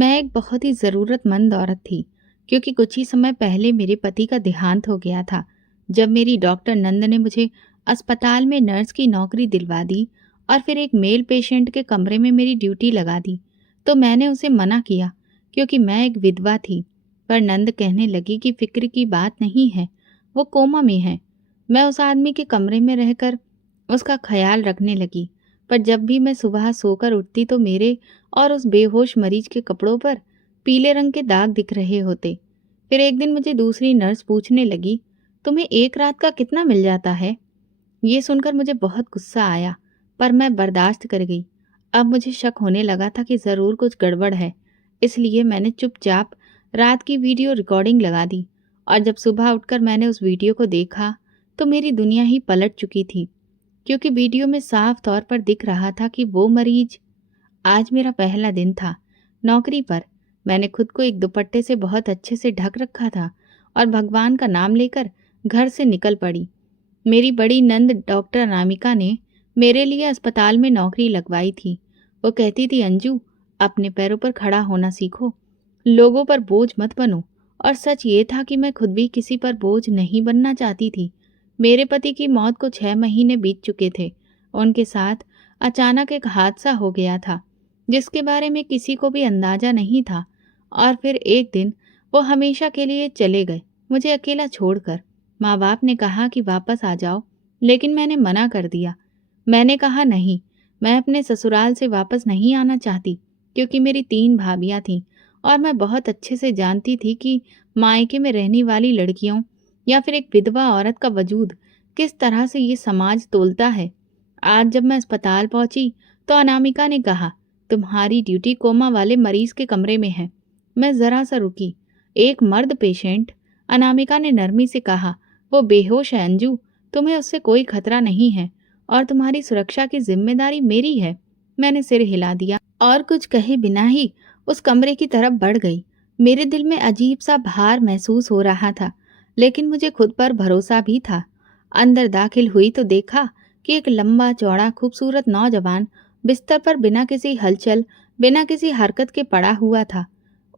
मैं एक बहुत ही ज़रूरतमंद औरत थी, क्योंकि कुछ ही समय पहले मेरे पति का देहांत हो गया था। जब मेरी डॉक्टर नंद ने मुझे अस्पताल में नर्स की नौकरी दिलवा दी और फिर एक मेल पेशेंट के कमरे में मेरी ड्यूटी लगा दी, तो मैंने उसे मना किया, क्योंकि मैं एक विधवा थी। पर नंद कहने लगी कि फिक्र की बात नहीं है, वो कोमा में है। मैं उस आदमी के कमरे में रहकर उसका ख्याल रखने लगी। पर जब भी मैं सुबह सोकर उठती तो मेरे और उस बेहोश मरीज के कपड़ों पर पीले रंग के दाग दिख रहे होते। फिर एक दिन मुझे दूसरी नर्स पूछने लगी, तुम्हें एक रात का कितना मिल जाता है? ये सुनकर मुझे बहुत गुस्सा आया, पर मैं बर्दाश्त कर गई। अब मुझे शक होने लगा था कि ज़रूर कुछ गड़बड़ है, इसलिए मैंने चुपचाप रात की वीडियो रिकॉर्डिंग लगा दी। और जब सुबह उठकर मैंने उस वीडियो को देखा तो मेरी दुनिया ही पलट चुकी थी, क्योंकि वीडियो में साफ तौर पर दिख रहा था कि वो मरीज। आज मेरा पहला दिन था नौकरी पर। मैंने खुद को एक दुपट्टे से बहुत अच्छे से ढक रखा था और भगवान का नाम लेकर घर से निकल पड़ी। मेरी बड़ी नंद डॉक्टर अनामिका ने मेरे लिए अस्पताल में नौकरी लगवाई थी। वो कहती थी, अंजू, अपने पैरों पर खड़ा होना सीखो, लोगों पर बोझ मत बनो। और सच ये था कि मैं खुद भी किसी पर बोझ नहीं बनना चाहती थी। मेरे पति की मौत को 6 महीने बीत चुके थे। उनके साथ अचानक एक हादसा हो गया था, जिसके बारे में किसी को भी अंदाजा नहीं था। और फिर एक दिन वो हमेशा के लिए चले गए, मुझे अकेला छोड़कर। माँ बाप ने कहा कि वापस आ जाओ, लेकिन मैंने मना कर दिया। मैंने कहा नहीं, मैं अपने ससुराल से वापस नहीं आना चाहती, क्योंकि मेरी 3 भाभियाँ थीं और मैं बहुत अच्छे से जानती थी कि मायके में रहने वाली लड़कियों या फिर एक विधवा औरत का वजूद किस तरह से ये समाज तोलता है। आज जब मैं अस्पताल पहुंची तो अनामिका ने कहा, तुम्हारी ड्यूटी कोमा वाले मरीज के कमरे में है। मैं जरा सा रुकी। एक मर्द पेशेंट, अनामिका ने नरमी से कहा, वो बेहोश है अंजू, तुम्हें उससे कोई खतरा नहीं है और तुम्हारी सुरक्षा की जिम्मेदारी मेरी है। मैंने सिर हिला दिया और कुछ कहे बिना ही उस कमरे की तरफ बढ़ गई। मेरे दिल में अजीब सा भार महसूस हो रहा था, लेकिन मुझे खुद पर भरोसा भी था। अंदर दाखिल हुई तो देखा कि एक लंबा चौड़ा खूबसूरत नौजवान बिस्तर पर बिना किसी हलचल, बिना किसी हरकत के पड़ा हुआ था।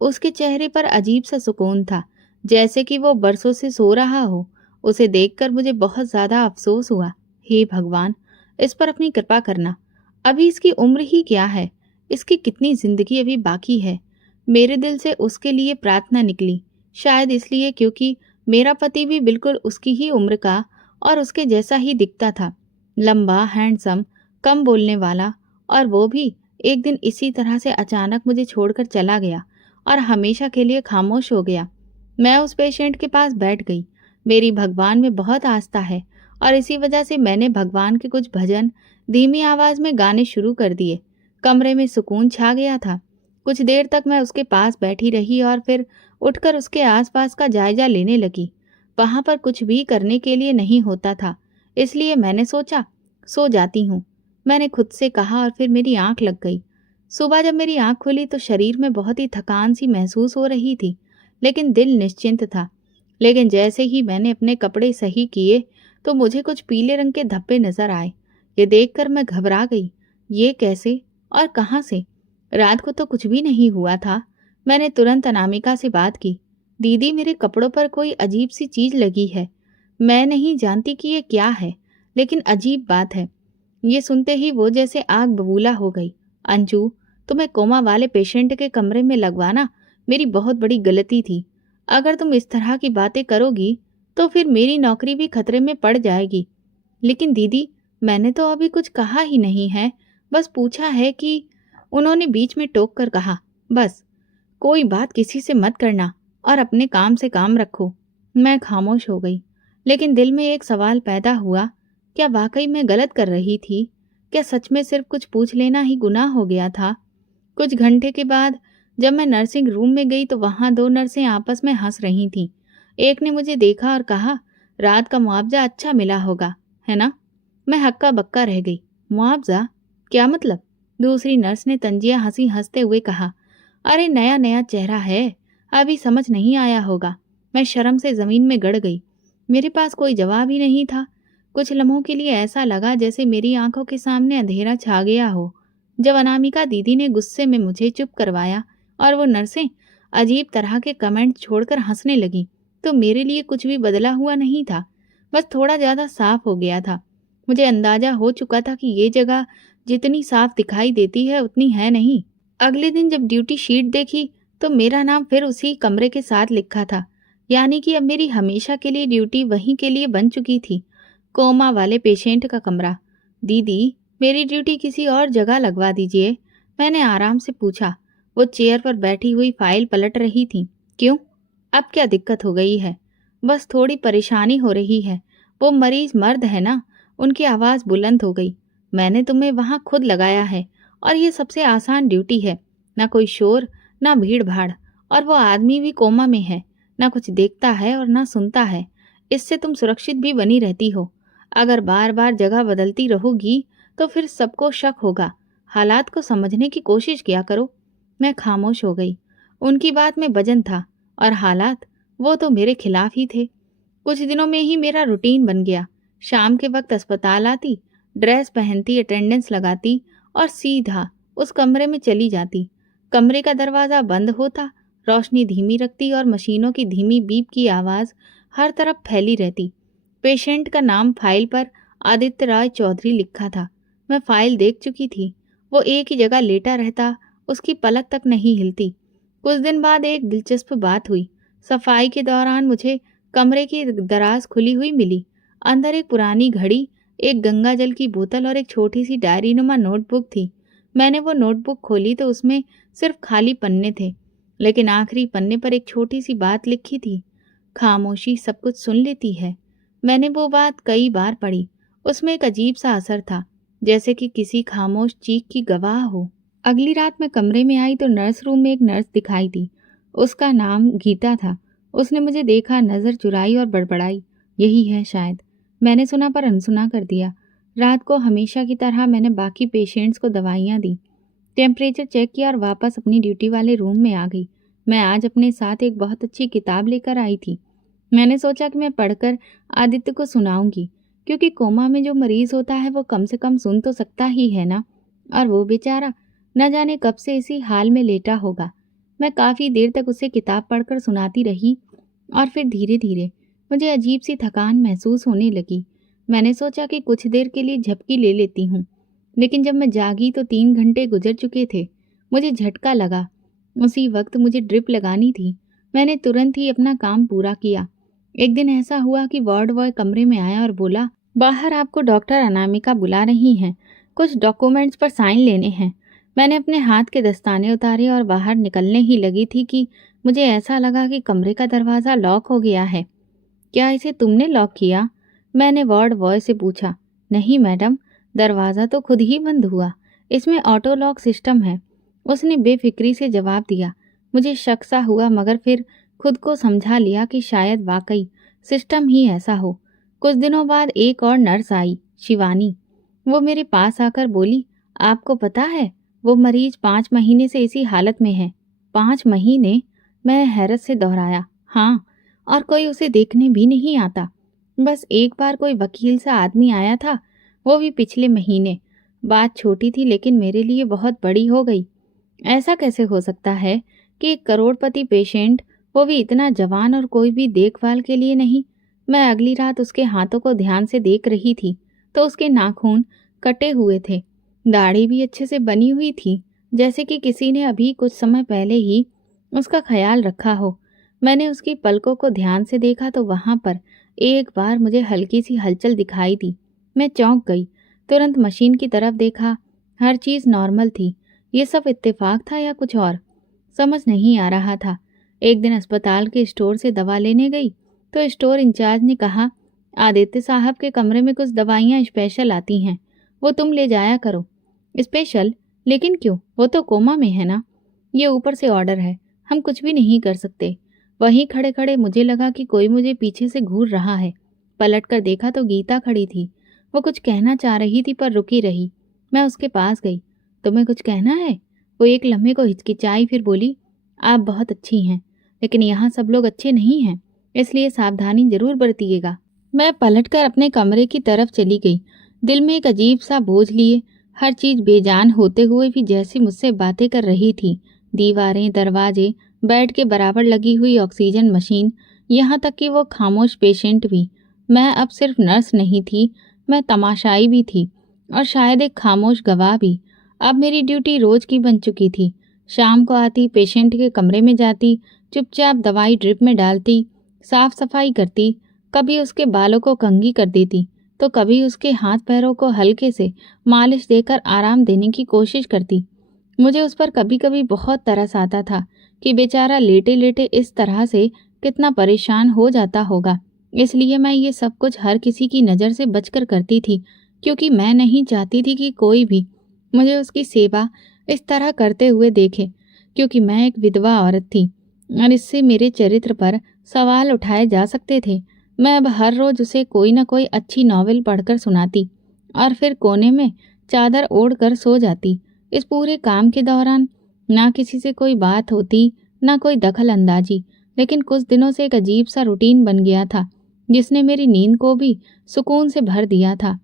उसके चेहरे पर अजीब सा सुकून था, जैसे कि वो बरसों से सो रहा हो। उसे देखकर मुझे बहुत ज्यादा अफसोस हुआ। हे भगवान, इस पर अपनी कृपा करना। अभी इसकी उम्र ही क्या है, इसकी कितनी जिंदगी अभी बाकी है। मेरे दिल से उसके लिए प्रार्थना निकली, शायद इसलिए क्योंकि मेरा पति भी बिल्कुल उसकी ही उम्र का और उसके जैसा ही दिखता था। लंबा, हैंडसम, कम बोलने वाला, और वो भी एक दिन इसी तरह से अचानक मुझे छोड़कर चला गया और हमेशा के लिए खामोश हो गया। मैं उस पेशेंट के पास बैठ गई। मेरी भगवान में बहुत आस्था है और इसी वजह से मैंने भगवान के कुछ भजन धीमी आवाज में गाने शुरू कर दिए। कमरे में सुकून छा गया था। कुछ देर तक मैं उसके पास बैठी रही और फिर उठकर उसके आसपास का जायजा लेने लगी। वहां पर कुछ भी करने के लिए नहीं होता था, इसलिए मैंने सोचा सो जाती हूँ। मैंने खुद से कहा और फिर मेरी आंख लग गई। सुबह जब मेरी आंख खुली तो शरीर में बहुत ही थकान सी महसूस हो रही थी, लेकिन दिल निश्चिंत था। लेकिन जैसे ही मैंने अपने कपड़े सही किए तो मुझे कुछ पीले रंग के धब्बे नजर आए। ये देखकर मैं घबरा गई। ये कैसे और कहाँ से? रात को तो कुछ भी नहीं हुआ था। मैंने तुरंत अनामिका से बात की। दीदी, मेरे कपड़ों पर कोई अजीब सी चीज लगी है। मैं नहीं जानती कि ये क्या है, लेकिन अजीब बात है। ये सुनते ही वो जैसे आग बबूला हो गई। अंजू, तुम्हें कोमा वाले पेशेंट के कमरे में लगवाना मेरी बहुत बड़ी गलती थी। अगर तुम इस तरह की बातें करोगी तो फिर मेरी नौकरी भी खतरे में पड़ जाएगी। लेकिन दीदी, मैंने तो अभी कुछ कहा ही नहीं है, बस पूछा है कि। उन्होंने बीच में टोक कर कहा, बस कोई बात किसी से मत करना और अपने काम से काम रखो। मैं खामोश हो गई, लेकिन दिल में एक सवाल पैदा हुआ, क्या वाकई मैं गलत कर रही थी? क्या सच में सिर्फ कुछ पूछ लेना ही गुनाह हो गया था? कुछ घंटे के बाद जब मैं नर्सिंग रूम में गई तो वहां 2 नर्सें आपस में हंस रही थीं। एक ने मुझे देखा और कहा, रात का मुआवजा अच्छा मिला होगा, है ना? मैं हक्का बक्का रह गई। मुआवजा? क्या मतलब? दूसरी नर्स ने तंजिया हंसी हंसते हुए कहा, अरे नया नया चेहरा है, अभी समझ नहीं आया होगा। मैं शर्म से जमीन में गड़ गई। मेरे पास कोई जवाब ही नहीं था। कुछ लम्हों के लिए ऐसा लगा जैसे मेरी आंखों के सामने अंधेरा छा गया हो। जब अनामिका दीदी ने गुस्से में मुझे चुप करवाया और वो नर्सें अजीब तरह के कमेंट छोड़कर हंसने लगीं। तो मेरे लिए कुछ भी बदला हुआ नहीं था, बस थोड़ा ज़्यादा साफ हो गया था। मुझे अंदाजा हो चुका था कि ये जगह जितनी साफ दिखाई देती है उतनी है नहीं। अगले दिन जब ड्यूटी शीट देखी तो मेरा नाम फिर उसी कमरे के साथ लिखा था, यानी कि अब मेरी हमेशा के लिए ड्यूटी वहीं के लिए बन चुकी थी। कोमा वाले पेशेंट का कमरा। दीदी, मेरी ड्यूटी किसी और जगह लगवा दीजिए, मैंने आराम से पूछा। वो चेयर पर बैठी हुई फाइल पलट रही थी। क्यों? अब क्या दिक्कत हो गई है? बस थोड़ी परेशानी हो रही है। वो मरीज मर्द है ना? उनकी आवाज़ बुलंद हो गई। मैंने तुम्हें वहाँ खुद लगाया है और ये सबसे आसान ड्यूटी है। ना कोई शोर, ना भीड़ भाड़, और वो आदमी भी कोमा में है, ना कुछ देखता है और ना सुनता है। इससे तुम सुरक्षित भी बनी रहती हो। अगर बार बार जगह बदलती रहोगी तो फिर सबको शक होगा। हालात को समझने की कोशिश किया करो। मैं खामोश हो गई। उनकी बात में वजन था और हालात, वो तो मेरे खिलाफ ही थे। कुछ दिनों में ही मेरा रूटीन बन गया। शाम के वक्त अस्पताल आती, ड्रेस पहनती, अटेंडेंस लगाती और सीधा उस कमरे में चली जाती। कमरे का दरवाज़ा बंद होता, रोशनी धीमी रखती और मशीनों की धीमी बीप की आवाज़ हर तरफ फैली रहती। पेशेंट का नाम फाइल पर आदित्य राय चौधरी लिखा था। मैं फाइल देख चुकी थी। वो एक ही जगह लेटा रहता, उसकी पलक तक नहीं हिलती। कुछ दिन बाद एक दिलचस्प बात हुई। सफाई के दौरान मुझे कमरे की दराज खुली हुई मिली। अंदर एक पुरानी घड़ी, एक गंगा जल की बोतल और एक छोटी सी डायरी नुमा नोटबुक थी। मैंने वो नोटबुक खोली तो उसमें सिर्फ खाली पन्ने थे, लेकिन आखिरी पन्ने पर एक छोटी सी बात लिखी थी, खामोशी सब कुछ सुन लेती है। मैंने वो बात कई बार पढ़ी। उसमें एक अजीब सा असर था, जैसे कि किसी खामोश चीख की गवाह हो। अगली रात मैं कमरे में आई तो नर्स रूम में एक नर्स दिखाई दी। उसका नाम गीता था। उसने मुझे देखा, नज़र चुराई और बड़बड़ाई, यही है शायद। मैंने सुना पर अनसुना कर दिया। रात को हमेशा की तरह मैंने बाकी पेशेंट्स को दवाइयाँ दी, टेम्परेचर चेक किया और वापस अपनी ड्यूटी वाले रूम में आ गई। मैं आज अपने साथ एक बहुत अच्छी किताब लेकर आई थी। मैंने सोचा कि मैं पढ़कर आदित्य को सुनाऊंगी, क्योंकि कोमा में जो मरीज होता है वो कम से कम सुन तो सकता ही है ना। और वो बेचारा न जाने कब से इसी हाल में लेटा होगा। मैं काफ़ी देर तक उसे किताब पढ़कर सुनाती रही और फिर धीरे धीरे मुझे अजीब सी थकान महसूस होने लगी। मैंने सोचा कि कुछ देर के लिए झपकी ले लेती हूँ, लेकिन जब मैं जागी तो 3 घंटे गुजर चुके थे। मुझे झटका लगा। उसी वक्त मुझे ड्रिप लगानी थी। मैंने तुरंत ही अपना काम पूरा किया। एक दिन ऐसा हुआ कि वार्ड बॉय कमरे में आया और बोला, बाहर आपको डॉक्टर अनामिका बुला रही हैं, कुछ डॉक्यूमेंट्स पर साइन लेने हैं। मैंने अपने हाथ के दस्ताने उतारे और बाहर निकलने ही लगी थी कि मुझे ऐसा लगा कि कमरे का दरवाज़ा लॉक हो गया है। क्या इसे तुमने लॉक किया? मैंने वार्ड बॉय से पूछा। नहीं मैडम, दरवाज़ा तो खुद ही बंद हुआ, इसमें ऑटो लॉक सिस्टम है, उसने बेफिक्री से जवाब दिया। मुझे शक सा हुआ, मगर फिर खुद को समझा लिया कि शायद वाकई सिस्टम ही ऐसा हो। कुछ दिनों बाद एक और नर्स आई, शिवानी। वो मेरे पास आकर बोली, आपको पता है वो मरीज 5 महीने से इसी हालत में है। 5 महीने? मैं हैरत से दोहराया। हाँ, और कोई उसे देखने भी नहीं आता। बस एक बार कोई वकील सा आदमी आया था, वो भी पिछले महीने। बात छोटी थी लेकिन मेरे लिए बहुत बड़ी हो गई। ऐसा कैसे हो सकता है कि एक करोड़पति पेशेंट, वो भी इतना जवान, और कोई भी देखभाल के लिए नहीं। मैं अगली रात उसके हाथों को ध्यान से देख रही थी तो उसके नाखून कटे हुए थे, दाढ़ी भी अच्छे से बनी हुई थी, जैसे कि किसी ने अभी कुछ समय पहले ही उसका ख्याल रखा हो। मैंने उसकी पलकों को ध्यान से देखा तो वहां पर एक बार मुझे हल्की सी हलचल दिखाई दी। मैं चौंक गई। तुरंत मशीन की तरफ देखा। हर चीज़ नॉर्मल थी। ये सब इत्तेफाक था या कुछ और, समझ नहीं आ रहा था। एक दिन अस्पताल के स्टोर से दवा लेने गई तो स्टोर इंचार्ज ने कहा, आदित्य साहब के कमरे में कुछ दवाइयाँ स्पेशल आती हैं, वो तुम ले जाया करो। स्पेशल? लेकिन क्यों? वो तो कोमा में है ना। ये ऊपर से ऑर्डर है, हम कुछ भी नहीं कर सकते। वहीं खड़े खड़े मुझे लगा कि कोई मुझे पीछे से घूर रहा है। पलट कर देखा तो गीता खड़ी थी। वो कुछ कहना चाह रही थी पर रुकी रही। मैं उसके पास गई। तुम्हें कुछ कहना है? वो एक लम्हे को हिचकिचाई, फिर बोली, आप बहुत अच्छी हैं, लेकिन यहाँ सब लोग अच्छे नहीं हैं, इसलिए सावधानी जरूर बरतिएगा। मैं पलटकर अपने कमरे की तरफ चली गई, दिल में एक अजीब सा बोझ लिए। हर चीज़ बेजान होते हुए भी जैसे मुझसे बातें कर रही थी। दीवारें, दरवाजे, बेड के बराबर लगी हुई ऑक्सीजन मशीन, यहाँ तक कि वो खामोश पेशेंट भी। मैं अब सिर्फ नर्स नहीं थी, मैं तमाशाई भी थी और शायद एक खामोश गवाह भी। अब मेरी ड्यूटी रोज की बन चुकी थी। शाम को आती, पेशेंट के कमरे में जाती, चुपचाप दवाई ड्रिप में डालती, साफ सफाई करती, कभी उसके बालों को कंघी कर देती तो कभी उसके हाथ पैरों को हल्के से मालिश देकर आराम देने की कोशिश करती। मुझे उस पर कभी कभी बहुत तरस आता था कि बेचारा लेटे लेटे इस तरह से कितना परेशान हो जाता होगा। इसलिए मैं ये सब कुछ हर किसी की नज़र से बचकर करती थी, क्योंकि मैं नहीं चाहती थी कि कोई भी मुझे उसकी सेवा इस तरह करते हुए देखे। क्योंकि मैं एक विधवा औरत थी और इससे मेरे चरित्र पर सवाल उठाए जा सकते थे। मैं अब हर रोज उसे कोई न कोई अच्छी नॉवेल पढ़कर सुनाती और फिर कोने में चादर ओढ़ कर सो जाती। इस पूरे काम के दौरान ना किसी से कोई बात होती, ना कोई दखल अंदाजी, लेकिन कुछ दिनों से एक अजीब सा रूटीन बन गया था जिसने मेरी नींद को भी सुकून से भर दिया था।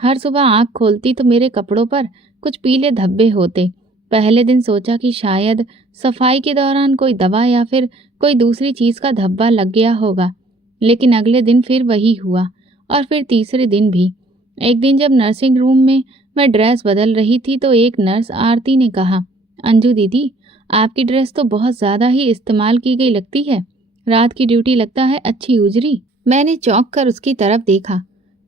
हर सुबह आंख खोलती तो मेरे कपड़ों पर कुछ पीले धब्बे होते। पहले दिन सोचा कि शायद सफाई के दौरान कोई दवा या फिर कोई दूसरी चीज का धब्बा लग गया होगा, लेकिन अगले दिन फिर वही हुआ और फिर तीसरे दिन भी। एक दिन जब नर्सिंग रूम में मैं ड्रेस बदल रही थी तो एक नर्स आरती ने कहा, अंजू दीदी, आपकी ड्रेस तो बहुत ज़्यादा ही इस्तेमाल की गई लगती है। रात की ड्यूटी लगता है अच्छी उजरी। मैंने चौंक कर उसकी तरफ देखा।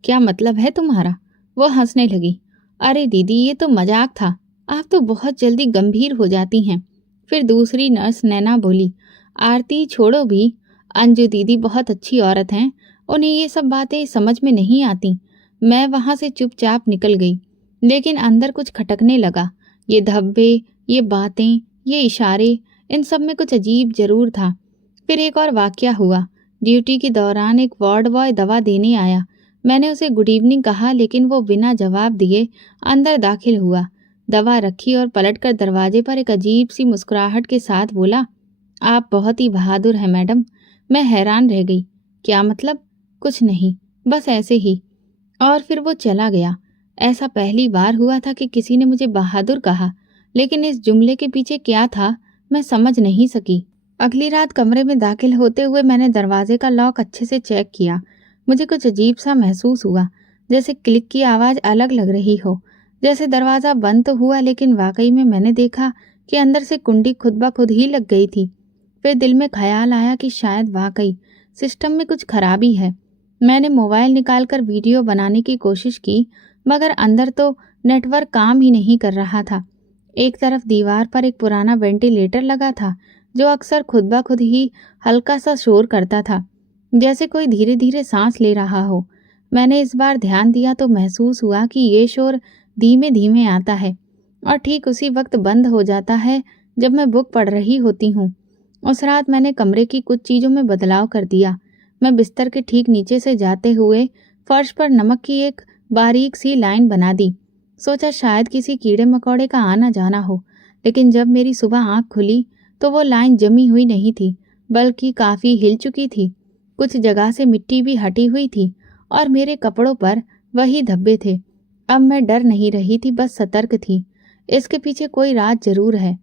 क्या मतलब है तुम्हारा? वो हंसने लगी। अरे दीदी, ये तो मजाक था, आप तो बहुत जल्दी गंभीर हो जाती हैं। फिर दूसरी नर्स नैना बोली, आरती छोड़ो भी, अंजू दीदी बहुत अच्छी औरत हैं, उन्हें ये सब बातें समझ में नहीं आती। मैं वहाँ से चुपचाप निकल गई, लेकिन अंदर कुछ खटकने लगा। ये धब्बे, ये बातें, ये इशारे, इन सब में कुछ अजीब जरूर था। फिर एक और वाकया हुआ। ड्यूटी के दौरान एक वार्ड बॉय दवा देने आया। मैंने उसे गुड इवनिंग कहा, लेकिन वो बिना जवाब दिए अंदर दाखिल हुआ। दवा रखी और पलटकर दरवाजे पर एक अजीब सी मुस्कुराहट के साथ बोला, आप बहुत ही बहादुर हैं मैडम। मैं हैरान रह गई। क्या मतलब? कुछ नहीं, बस ऐसे ही। और फिर वो चला गया। ऐसा पहली बार हुआ था कि किसी ने मुझे बहादुर कहा, लेकिन इस जुमले के पीछे क्या था मैं समझ नहीं सकी। अगली रात कमरे में दाखिल होते हुए मैंने दरवाजे का लॉक अच्छे से चेक किया। मुझे कुछ अजीब सा महसूस हुआ, जैसे क्लिक की आवाज़ अलग लग रही हो। जैसे दरवाज़ा बंद तो हुआ, लेकिन वाकई में मैंने देखा कि अंदर से कुंडी खुद ब खुद ही लग गई थी। फिर दिल में ख्याल आया कि शायद वाकई सिस्टम में कुछ खराबी है। मैंने मोबाइल निकालकर वीडियो बनाने की कोशिश की, मगर अंदर तो नेटवर्क काम ही नहीं कर रहा था। एक तरफ दीवार पर एक पुराना वेंटिलेटर लगा था जो अक्सर खुद ब खुद ही हल्का सा शोर करता था, जैसे कोई धीरे धीरे सांस ले रहा हो। मैंने इस बार ध्यान दिया तो महसूस हुआ कि ये शोर धीमे धीमे आता है और ठीक उसी वक्त बंद हो जाता है जब मैं बुक पढ़ रही होती हूँ। उस रात मैंने कमरे की कुछ चीज़ों में बदलाव कर दिया। मैं बिस्तर के ठीक नीचे से जाते हुए फर्श पर नमक की एक बारीक सी लाइन बना दी। सोचा शायद किसी कीड़े मकोड़े का आना जाना हो, लेकिन जब मेरी सुबह आँख खुली तो वो लाइन जमी हुई नहीं थी, बल्कि काफ़ी हिल चुकी थी। कुछ जगह से मिट्टी भी हटी हुई थी और मेरे कपड़ों पर वही धब्बे थे। अब मैं डर नहीं रही थी, बस सतर्क थी। इसके पीछे कोई राज जरूर है।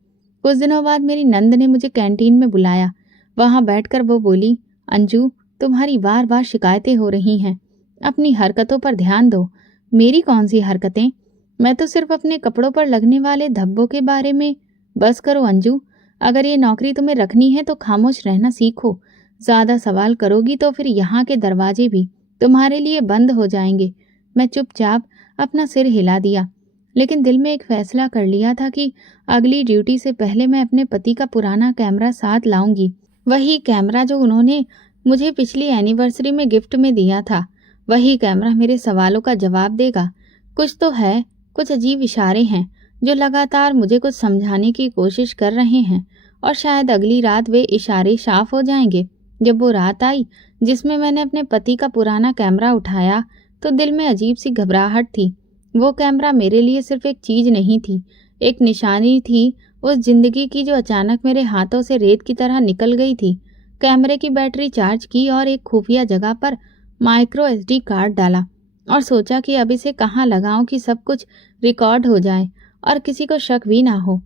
कुछ दिनों बाद मेरी नंद ने मुझे कैंटीन में बुलाया। वहां बैठकर वो बोली, अंजू, तुम्हारी बार बार शिकायतें हो रही हैं, अपनी हरकतों पर ध्यान दो। मेरी कौन सी हरकतें? मैं तो सिर्फ अपने कपड़ों पर लगने वाले धब्बों के बारे में। बस करो अंजू, अगर ये नौकरी तुम्हें रखनी है तो खामोश रहना सीखो। ज्यादा सवाल करोगी तो फिर यहाँ के दरवाजे भी तुम्हारे लिए बंद हो जाएंगे। मैं चुपचाप अपना सिर हिला दिया, लेकिन दिल में एक फैसला कर लिया था कि अगली ड्यूटी से पहले मैं अपने पति का पुराना कैमरा साथ लाऊंगी। वही कैमरा जो उन्होंने मुझे पिछली एनिवर्सरी में गिफ्ट में दिया था। वही कैमरा मेरे सवालों का जवाब देगा। कुछ तो है, कुछ अजीब इशारे हैं जो लगातार मुझे कुछ समझाने की कोशिश कर रहे हैं, और शायद अगली रात वे इशारे साफ हो जाएंगे। जब वो रात आई जिसमें मैंने अपने पति का पुराना कैमरा उठाया तो दिल में अजीब सी घबराहट थी। वो कैमरा मेरे लिए सिर्फ एक चीज नहीं थी, एक निशानी थी उस जिंदगी की जो अचानक मेरे हाथों से रेत की तरह निकल गई थी। कैमरे की बैटरी चार्ज की और एक खुफिया जगह पर माइक्रो SD कार्ड डाला और सोचा कि अब इसे कहाँ लगाऊं कि सब कुछ रिकॉर्ड हो जाए और किसी को शक भी ना हो।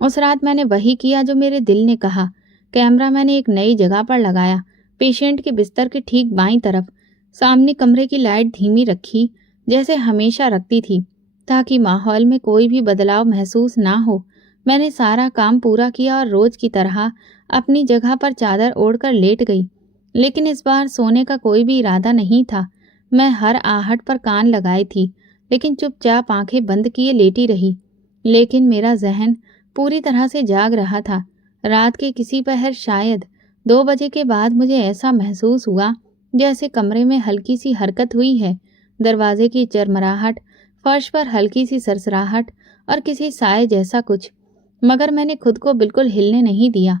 उस रात मैंने वही किया जो मेरे दिल ने कहा। कैमरा मैंने एक नई जगह पर लगाया, पेशेंट के बिस्तर के ठीक बाईं तरफ। सामने कमरे की लाइट धीमी रखी, जैसे हमेशा रखती थी, ताकि माहौल में कोई भी बदलाव महसूस ना हो। मैंने सारा काम पूरा किया और रोज की तरह अपनी जगह पर चादर ओढ़कर लेट गई। लेकिन इस बार सोने का कोई भी इरादा नहीं था। मैं हर आहट पर कान लगाई थी, लेकिन चुपचाप आंखें बंद किए लेटी रही। लेकिन मेरा जहन पूरी तरह से जाग रहा था। रात के किसी पहर, शायद 2 बजे के बाद, मुझे ऐसा महसूस हुआ जैसे कमरे में हल्की सी हरकत हुई है। दरवाजे की चरमराहट, फर्श पर हल्की सी सरसराहट और किसी साए जैसा कुछ। मगर मैंने खुद को बिल्कुल हिलने नहीं दिया।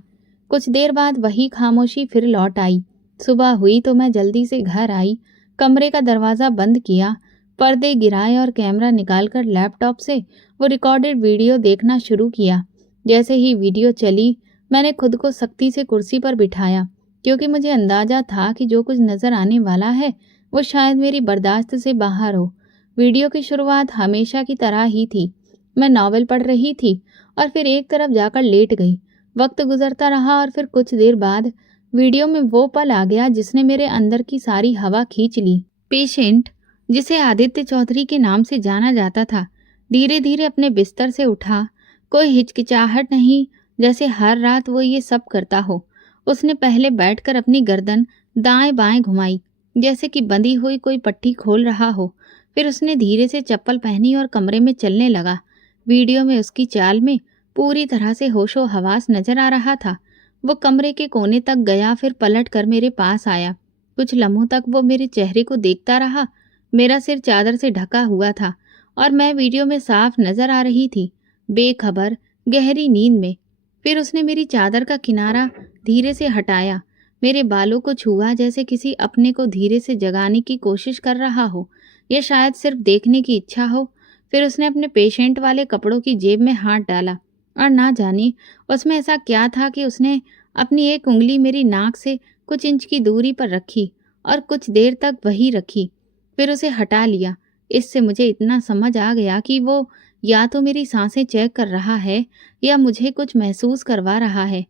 कुछ देर बाद वही खामोशी फिर लौट आई। सुबह हुई तो मैं जल्दी से घर आई, कमरे का दरवाज़ा बंद किया, पर्दे गिराए और कैमरा निकालकर लैपटॉप से वो रिकॉर्डेड वीडियो देखना शुरू किया। जैसे ही वीडियो चली, मैंने खुद को सख्ती से कुर्सी पर बिठाया, क्योंकि मुझे अंदाजा था कि जो कुछ नज़र आने वाला है वो शायद मेरी बर्दाश्त से बाहर हो। वीडियो की शुरुआत हमेशा की तरह ही थी। मैं नॉवेल पढ़ रही थी और फिर एक तरफ जाकर लेट गई। वक्त गुजरता रहा और फिर कुछ देर बाद वीडियो में वो पल आ गया जिसने मेरे अंदर की सारी हवा खींच ली। पेशेंट, जिसे आदित्य चौधरी के नाम से जाना जाता था, धीरे धीरे अपने बिस्तर से उठा। कोई हिचकिचाहट नहीं, जैसे हर रात वो ये सब करता हो। उसने पहले बैठकर अपनी गर्दन दाएं बाएं घुमाई, जैसे कि बंधी हुई कोई पट्टी खोल रहा हो। फिर उसने धीरे से चप्पल पहनी और कमरे में चलने लगा। वीडियो में उसकी चाल में पूरी तरह से होशो हवास नजर आ रहा था। वो कमरे के कोने तक गया, फिर पलट कर मेरे पास आया। कुछ लम्हों तक वो मेरे चेहरे को देखता रहा। मेरा सिर चादर से ढका हुआ था और मैं वीडियो में साफ नजर आ रही थी, बेखबर, गहरी नींद में। फिर उसने मेरी चादर का किनारा धीरे से हटाया, मेरे बालों को छुआ, जैसे किसी अपने को धीरे से जगाने की कोशिश कर रहा हो, या शायद सिर्फ देखने की इच्छा हो। फिर उसने अपने पेशेंट वाले कपड़ों की जेब में हाथ डाला और ना जाने उसमें ऐसा क्या था कि उसने अपनी एक उंगली मेरी नाक से कुछ इंच की दूरी पर रखी और कुछ देर तक वही रखी, फिर उसे हटा लिया। इससे मुझे इतना समझ आ गया कि वो या तो मेरी सांसें चेक कर रहा है या मुझे कुछ महसूस करवा रहा है।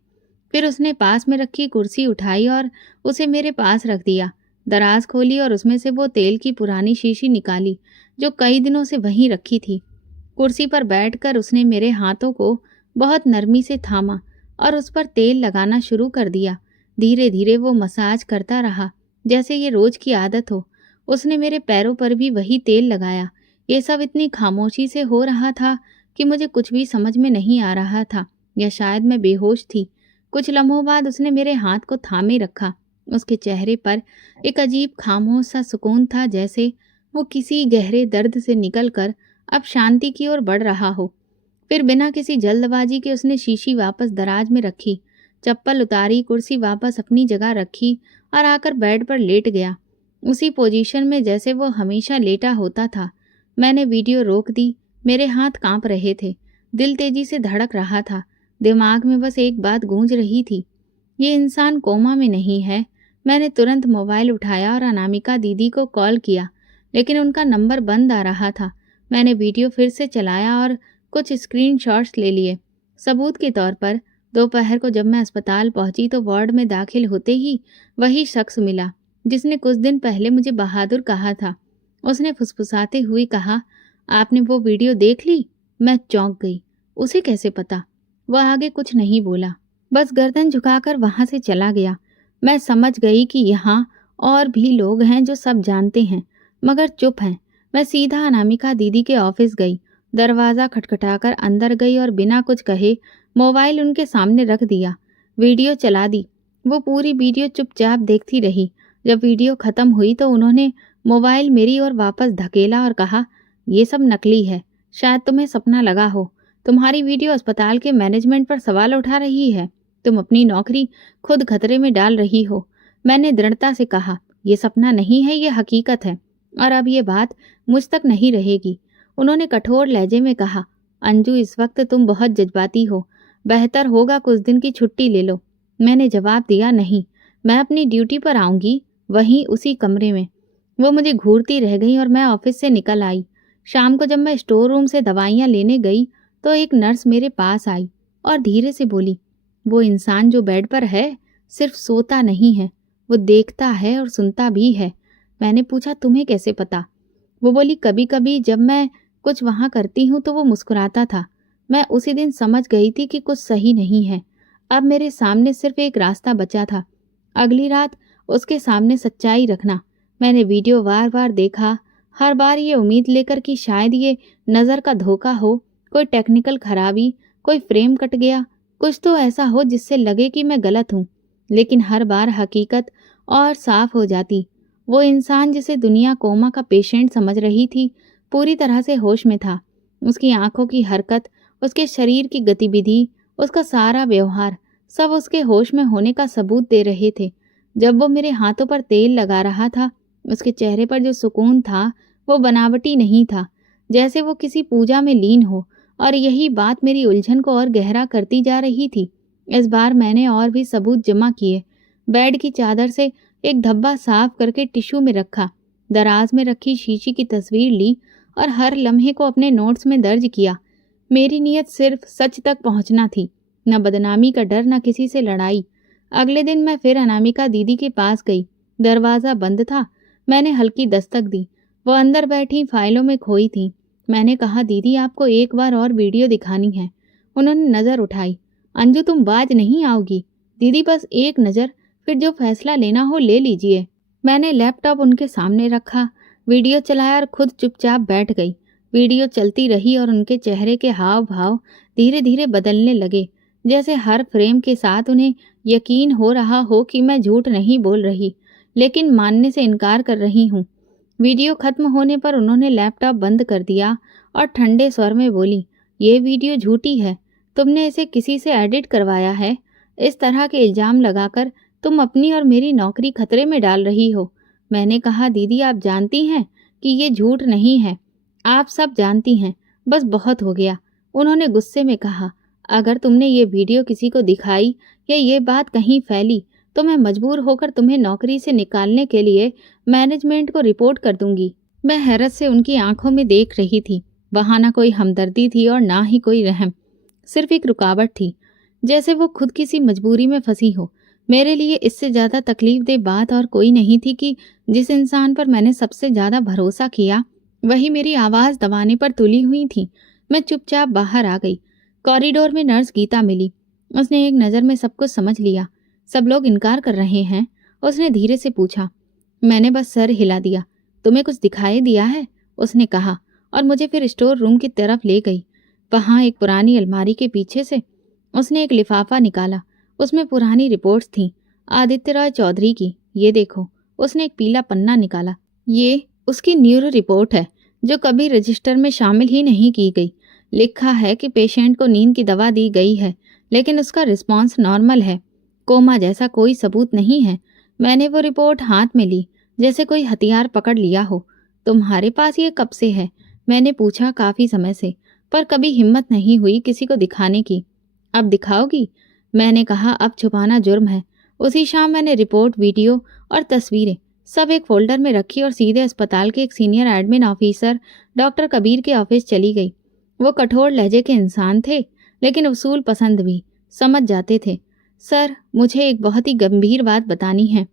फिर उसने पास में रखी कुर्सी उठाई और उसे मेरे पास रख दिया। दराज खोली और उसमें से वो तेल की पुरानी शीशी निकाली जो कई दिनों से वहीं रखी थी। कुर्सी पर बैठकर उसने मेरे हाथों को बहुत नरमी से थामा और उस पर तेल लगाना शुरू कर दिया। धीरे धीरे वो मसाज करता रहा, जैसे ये रोज की आदत हो। उसने मेरे पैरों पर भी वही तेल लगाया। ये सब इतनी खामोशी से हो रहा था कि मुझे कुछ भी समझ में नहीं आ रहा था, या शायद मैं बेहोश थी। कुछ लम्हों बाद उसने मेरे हाथ को थामे रखा। उसके चेहरे पर एक अजीब खामोश सा सुकून था, जैसे वो किसी गहरे दर्द से निकलकर अब शांति की ओर बढ़ रहा हो। फिर बिना किसी जल्दबाजी के उसने शीशी वापस दराज में रखी, चप्पल उतारी, कुर्सी वापस अपनी जगह रखी और आकर बेड पर लेट गया, उसी पोजीशन में जैसे वो हमेशा लेटा होता था। मैंने वीडियो रोक दी। मेरे हाथ कांप रहे थे, दिल तेजी से धड़क रहा था। दिमाग में बस एक बात गूंज रही थी, ये इंसान कोमा में नहीं है। मैंने तुरंत मोबाइल उठाया और अनामिका दीदी को कॉल किया, लेकिन उनका नंबर बंद आ रहा था। मैंने वीडियो फिर से चलाया और कुछ स्क्रीनशॉट्स ले लिए, सबूत के तौर पर। दोपहर को जब मैं अस्पताल पहुंची तो वार्ड में दाखिल होते ही वही शख्स मिला जिसने कुछ दिन पहले मुझे बहादुर कहा था। उसने फुसफुसाते हुए कहा, आपने वो वीडियो देख ली? मैं चौंक गई। उसे कैसे पता? वह आगे कुछ नहीं बोला, बस गर्दन झुकाकर वहां से चला गया। मैं समझ गई कि यहाँ और भी लोग हैं जो सब जानते हैं, मगर चुप हैं। मैं सीधा अनामिका दीदी के ऑफिस गई, दरवाज़ा खटखटाकर अंदर गई और बिना कुछ कहे मोबाइल उनके सामने रख दिया। वीडियो चला दी। वो पूरी वीडियो चुपचाप देखती रही। जब वीडियो ख़त्म हुई तो उन्होंने मोबाइल मेरी ओर वापस धकेला और कहा, ये सब नकली है, शायद तुम्हें सपना लगा हो। तुम्हारी वीडियो अस्पताल के मैनेजमेंट पर सवाल उठा रही है। तुम अपनी नौकरी खुद खतरे में डाल रही हो। मैंने दृढ़ता से कहा, ये सपना नहीं है, ये हकीकत है, और अब ये बात मुझ तक नहीं रहेगी। उन्होंने कठोर लहजे में कहा, अंजू, इस वक्त तुम बहुत जज्बाती हो, बेहतर होगा कुछ दिन की छुट्टी ले लो। मैंने जवाब दिया, नहीं, मैं अपनी ड्यूटी पर आऊँगी, वहीं उसी कमरे में। वो मुझे घूरती रह गई और मैं ऑफिस से निकल आई। शाम को जब मैं स्टोर रूम से दवाइयाँ लेने गई तो एक नर्स मेरे पास आई और धीरे से बोली, वो इंसान जो बेड पर है सिर्फ सोता नहीं है, वो देखता है और सुनता भी है। मैंने पूछा, तुम्हें कैसे पता? वो बोली, कभी कभी जब मैं कुछ वहां करती हूँ तो वो मुस्कुराता था। मैं उसी दिन समझ गई थी कि कुछ सही नहीं है। अब मेरे सामने सिर्फ एक रास्ता बचा था, अगली रात उसके सामने सच्चाई रखना। मैंने वीडियो बार बार देखा, हर बार ये उम्मीद लेकर कि शायद ये नज़र का धोखा हो, कोई टेक्निकल खराबी, कोई फ्रेम कट गया, कुछ तो ऐसा हो जिससे लगे कि मैं गलत हूँ। लेकिन हर बार हकीकत और साफ हो जाती। वो इंसान जिसे दुनिया कोमा का पेशेंट समझ रही थी, पूरी तरह से होश में था। उसकी आंखों की हरकत, उसके शरीर की गतिविधि, उसका सारा व्यवहार, सब उसके होश में होने का सबूत दे रहे थे। जब वो मेरे हाथों पर तेल लगा रहा था, उसके चेहरे पर जो सुकून था वो बनावटी नहीं था, जैसे वो किसी पूजा में लीन हो। और यही बात मेरी उलझन को और गहरा करती जा रही थी। इस बार मैंने और भी सबूत जमा किए। बेड की चादर से एक धब्बा साफ करके टिश्यू में रखा, दराज में रखी शीशी की तस्वीर ली और हर लम्हे को अपने नोट्स में दर्ज किया। मेरी नीयत सिर्फ सच तक पहुंचना थी, न बदनामी का डर, न किसी से लड़ाई। अगले दिन मैं फिर अनामिका दीदी के पास गई। दरवाज़ा बंद था। मैंने हल्की दस्तक दी। वो अंदर बैठी फाइलों में खोई थी। मैंने कहा, दीदी आपको एक बार और वीडियो दिखानी है। उन्होंने नज़र उठाई। अंजू, तुम बाज नहीं आओगी। दीदी बस एक नज़र, फिर जो फैसला लेना हो ले लीजिए। मैंने लैपटॉप उनके सामने रखा, वीडियो चलाया और खुद चुपचाप बैठ गई। वीडियो चलती रही और उनके चेहरे के हाव भाव धीरे धीरे बदलने लगे, जैसे हर फ्रेम के साथ उन्हें यकीन हो रहा हो कि मैं झूठ नहीं बोल रही, लेकिन मानने से इनकार कर रही हूँ। वीडियो खत्म होने पर उन्होंने लैपटॉप बंद कर दिया और ठंडे स्वर में बोली, ये वीडियो झूठी है। तुमने इसे किसी से एडिट करवाया है। इस तरह के इल्ज़ाम लगाकर तुम अपनी और मेरी नौकरी खतरे में डाल रही हो। मैंने कहा, दीदी आप जानती हैं कि ये झूठ नहीं है। आप सब जानती हैं। बस बहुत हो गया। उन्होंने गुस्से में कहा, अगर तुमने ये वीडियो किसी को दिखाई या ये बात कहीं फैली तो मैं मजबूर होकर तुम्हें नौकरी से निकालने के लिए मैनेजमेंट को रिपोर्ट कर दूंगी। मैं हैरत से उनकी आंखों में देख रही थी। वहां ना कोई हमदर्दी थी और ना ही कोई रहम, सिर्फ एक रुकावट थी, जैसे वो खुद किसी मजबूरी में फंसी हो। मेरे लिए इससे ज़्यादा तकलीफदेह बात और कोई नहीं थी कि जिस इंसान पर मैंने सबसे ज़्यादा भरोसा किया वही मेरी आवाज़ दबाने पर तुली हुई थी। मैं चुपचाप बाहर आ गई। कॉरिडोर में नर्स गीता मिली। उसने एक नज़र में सब कुछ समझ लिया। सब लोग इनकार कर रहे हैं, उसने धीरे से पूछा। मैंने बस सर हिला दिया। तुम्हें कुछ दिखाई दिया है? उसने कहा और मुझे फिर स्टोर रूम की तरफ ले गई। वहाँ एक पुरानी अलमारी के पीछे से उसने एक लिफाफा निकाला। उसमें पुरानी रिपोर्ट्स थीं, आदित्य रॉय चौधरी की। ये देखो। उसने एक पीला पन्ना निकाला। ये उसकी न्यूरो रिपोर्ट है जो कभी रजिस्टर में शामिल ही नहीं की गई। लिखा है कि पेशेंट को नींद की दवा दी गई है, लेकिन उसका रिस्पॉन्स नॉर्मल है। कोमा जैसा कोई सबूत नहीं है। मैंने वो रिपोर्ट हाथ में ली, जैसे कोई हथियार पकड़ लिया हो। तुम्हारे पास ये कब से है? मैंने पूछा। काफ़ी समय से, पर कभी हिम्मत नहीं हुई किसी को दिखाने की। अब दिखाओगी? मैंने कहा, अब छुपाना जुर्म है। उसी शाम मैंने रिपोर्ट, वीडियो और तस्वीरें सब एक फोल्डर में रखी और सीधे अस्पताल के एक senior admin officer doctor Kabir के ऑफिस चली गई। वो कठोर लहजे के इंसान थे, लेकिन उसूल पसंद भी, समझ जाते थे। सर, मुझे एक बहुत ही गंभीर बात बतानी है।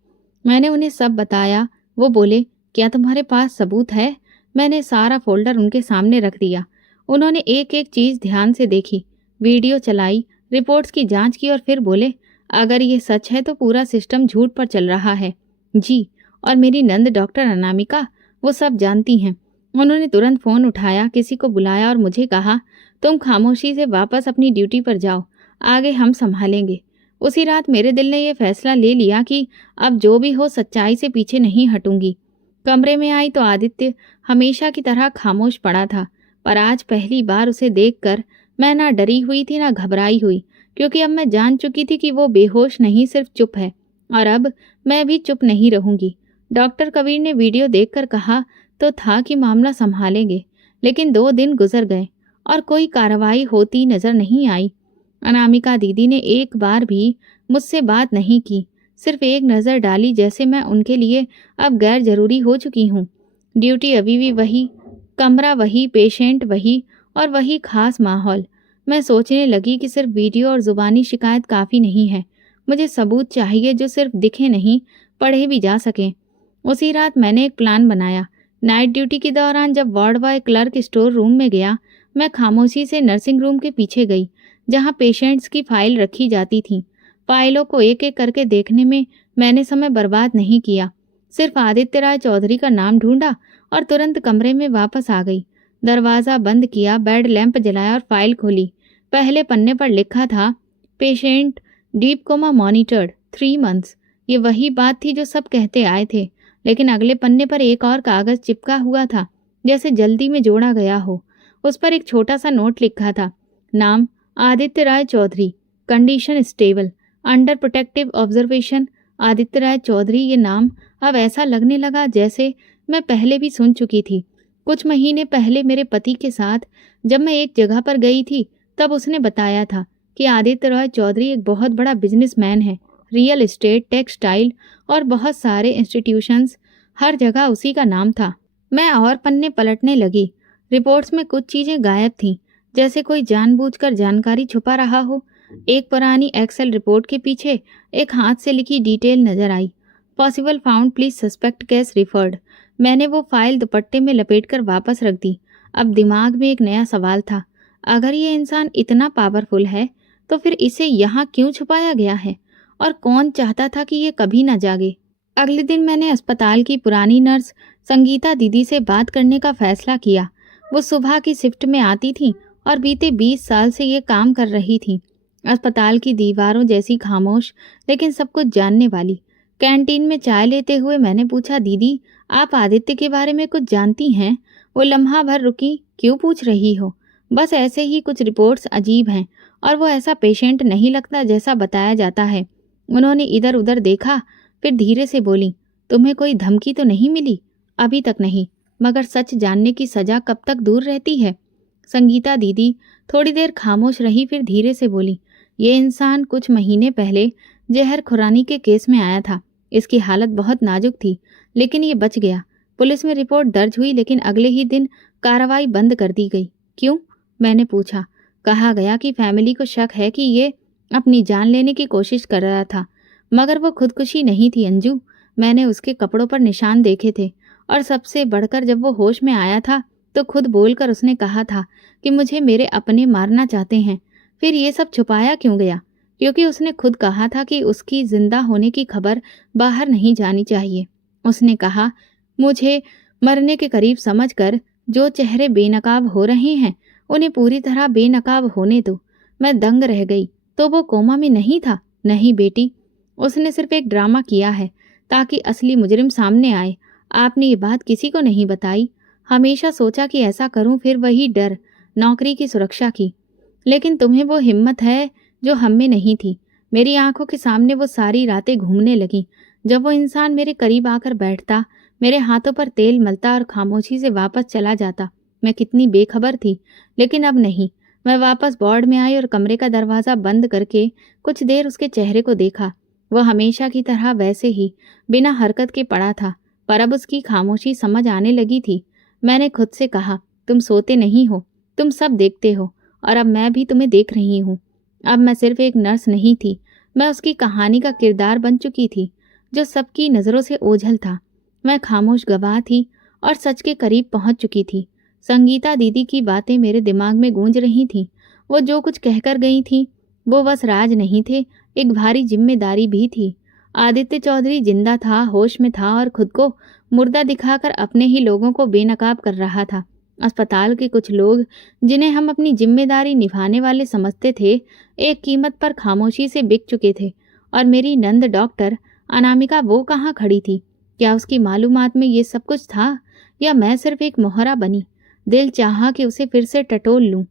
मैंने उन्हें सब बताया। वो बोले, क्या तुम्हारे पास सबूत है? मैंने सारा फोल्डर उनके सामने रख दिया। उन्होंने एक एक चीज़ ध्यान से देखी, वीडियो चलाई, रिपोर्ट्स की जांच की और फिर बोले, अगर ये सच है तो पूरा सिस्टम झूठ पर चल रहा है। जी, और मेरी नंद डॉक्टर अनामिका, वो सब जानती हैं। उन्होंने तुरंत फ़ोन उठाया, किसी को बुलाया और मुझे कहा, तुम खामोशी से वापस अपनी ड्यूटी पर जाओ, आगे हम संभालेंगे। उसी रात मेरे दिल ने यह फैसला ले लिया कि अब जो भी हो सच्चाई से पीछे नहीं हटूंगी। कमरे में आई तो आदित्य हमेशा की तरह खामोश पड़ा था, पर आज पहली बार उसे देखकर मैं ना डरी हुई थी ना घबराई हुई, क्योंकि अब मैं जान चुकी थी कि वो बेहोश नहीं, सिर्फ चुप है। और अब मैं भी चुप नहीं रहूंगी। डॉक्टर कबीर ने वीडियो देखकर कहा तो था कि मामला संभालेंगे, लेकिन 2 दिन गुजर गए और कोई कार्रवाई होती नजर नहीं आई। अनामिका दीदी ने एक बार भी मुझसे बात नहीं की, सिर्फ एक नज़र डाली, जैसे मैं उनके लिए अब गैर जरूरी हो चुकी हूँ। ड्यूटी अभी भी वही, कमरा वही, पेशेंट वही और वही खास माहौल। मैं सोचने लगी कि सिर्फ वीडियो और ज़ुबानी शिकायत काफ़ी नहीं है। मुझे सबूत चाहिए जो सिर्फ दिखे नहीं, पढ़े भी जा सकें। उसी रात मैंने एक प्लान बनाया। नाइट ड्यूटी के दौरान जब ward boy clerk store room में गया, मैं खामोशी से नर्सिंग रूम के पीछे गई, जहाँ पेशेंट्स की फाइल रखी जाती थी। फाइलों को एक एक करके देखने में मैंने समय बर्बाद नहीं किया। सिर्फ आदित्य राय चौधरी का नाम ढूंढा और तुरंत कमरे में वापस आ गई। दरवाज़ा बंद किया, बेड लैंप जलाया और फाइल खोली। पहले पन्ने पर लिखा था, patient deep coma monitored 3 months. ये वही बात थी जो सब कहते आए थे, लेकिन अगले पन्ने पर एक और कागज़ चिपका हुआ था, जैसे जल्दी में जोड़ा गया हो। उस पर एक छोटा सा नोट लिखा था, नाम Aditya Rai Chaudhary, condition stable, under protective observation. Aditya Rai Chaudhary, ये नाम अब ऐसा लगने लगा जैसे मैं पहले भी सुन चुकी थी। कुछ महीने पहले मेरे पति के साथ जब मैं एक जगह पर गई थी, तब उसने बताया था कि आदित्य राय चौधरी एक बहुत बड़ा बिजनेसमैन है। रियल एस्टेट, टेक्सटाइल और बहुत सारे इंस्टीट्यूशंस, हर जगह उसी का नाम था। मैं और पन्ने पलटने लगी। रिपोर्ट्स में कुछ चीज़ें गायब थीं, जैसे कोई जानबूझकर जानकारी छुपा रहा हो। एक पुरानी एक्सेल रिपोर्ट के पीछे एक हाथ से लिखी डिटेल नजर आई, possible found please suspect case referred. मैंने वो फाइल दुपट्टे में लपेटकर वापस रख दी। अब दिमाग में एक नया सवाल था, अगर ये इंसान इतना पावरफुल है तो फिर इसे यहाँ क्यों छुपाया गया है, और कौन चाहता था कि ये कभी ना जागे। अगले दिन मैंने अस्पताल की पुरानी नर्स संगीता दीदी से बात करने का फैसला किया। वो सुबह की शिफ्ट में आती थी और बीते 20 साल से ये काम कर रही थी। अस्पताल की दीवारों जैसी खामोश, लेकिन सब कुछ जानने वाली। कैंटीन में चाय लेते हुए मैंने पूछा, दीदी आप आदित्य के बारे में कुछ जानती हैं? वो लम्हा भर रुकी। क्यों पूछ रही हो? बस ऐसे ही, कुछ रिपोर्ट्स अजीब हैं और वो ऐसा पेशेंट नहीं लगता जैसा बताया जाता है। उन्होंने इधर उधर देखा, फिर धीरे से बोली, तुम्हें कोई धमकी तो नहीं मिली? अभी तक नहीं, मगर सच जानने की सजा कब तक दूर रहती है? संगीता दीदी थोड़ी देर खामोश रही, फिर धीरे से बोली, ये इंसान कुछ महीने पहले जहर खुरानी के केस में आया था। इसकी हालत बहुत नाजुक थी, लेकिन ये बच गया। पुलिस में रिपोर्ट दर्ज हुई, लेकिन अगले ही दिन कार्रवाई बंद कर दी गई। क्यों? मैंने पूछा। कहा गया कि फैमिली को शक है कि ये अपनी जान लेने की कोशिश कर रहा था, मगर वो खुदकुशी नहीं थी अंजू। मैंने उसके कपड़ों पर निशान देखे थे, और सबसे बढ़कर जब वो होश में आया था तो खुद बोलकर उसने कहा था कि मुझे मेरे अपने मारना चाहते हैं। फिर ये सब छुपाया क्यों गया? क्योंकि उसने खुद कहा था कि उसकी जिंदा होने की खबर बाहर नहीं जानी चाहिए। उसने कहा, मुझे मरने के करीब समझकर जो चेहरे बेनकाब हो रहे हैं उन्हें पूरी तरह बेनकाब होने दो। मैं दंग रह गई। तो वो कोमा में नहीं था? नहीं बेटी, उसने सिर्फ एक ड्रामा किया है ताकि असली मुजरिम सामने आए। आपने ये बात किसी को नहीं बताई। हमेशा सोचा कि ऐसा करूं, फिर वही डर, नौकरी की सुरक्षा की। लेकिन तुम्हें वो हिम्मत है जो हम में नहीं थी। मेरी आंखों के सामने वो सारी रातें घूमने लगी, जब वो इंसान मेरे करीब आकर बैठता, मेरे हाथों पर तेल मलता और खामोशी से वापस चला जाता। मैं कितनी बेखबर थी, लेकिन अब नहीं। मैं वापस वार्ड में आई और कमरे का दरवाज़ा बंद करके कुछ देर उसके चेहरे को देखा। वो हमेशा की तरह वैसे ही बिना हरकत के पड़ा था, पर अब उसकी खामोशी समझ आने लगी थी। मैंने खुद से कहा, तुम सोते नहीं हो, तुम सब देखते हो, और अब मैं भी तुम्हें देख रही हूँ। अब मैं सिर्फ एक नर्स नहीं थी, मैं उसकी कहानी का किरदार बन चुकी थी, जो सबकी नज़रों से ओझल था। मैं खामोश गवाह थी और सच के करीब पहुंच चुकी थी। संगीता दीदी की बातें मेरे दिमाग में गूंज रही थीं। वो जो कुछ कहकर गई थीं, वो बस राज नहीं थे, एक भारी जिम्मेदारी भी थी। आदित्य चौधरी जिंदा था, होश में था, और खुद को मुर्दा दिखाकर अपने ही लोगों को बेनकाब कर रहा था। अस्पताल के कुछ लोग, जिन्हें हम अपनी जिम्मेदारी निभाने वाले समझते थे, एक कीमत पर खामोशी से बिक चुके थे। और मेरी नंद डॉक्टर अनामिका, वो कहाँ खड़ी थी? क्या उसकी मालूमात में ये सब कुछ था, या मैं सिर्फ एक मोहरा बनी? दिल चाहा कि उसे फिर से टटोल लूं,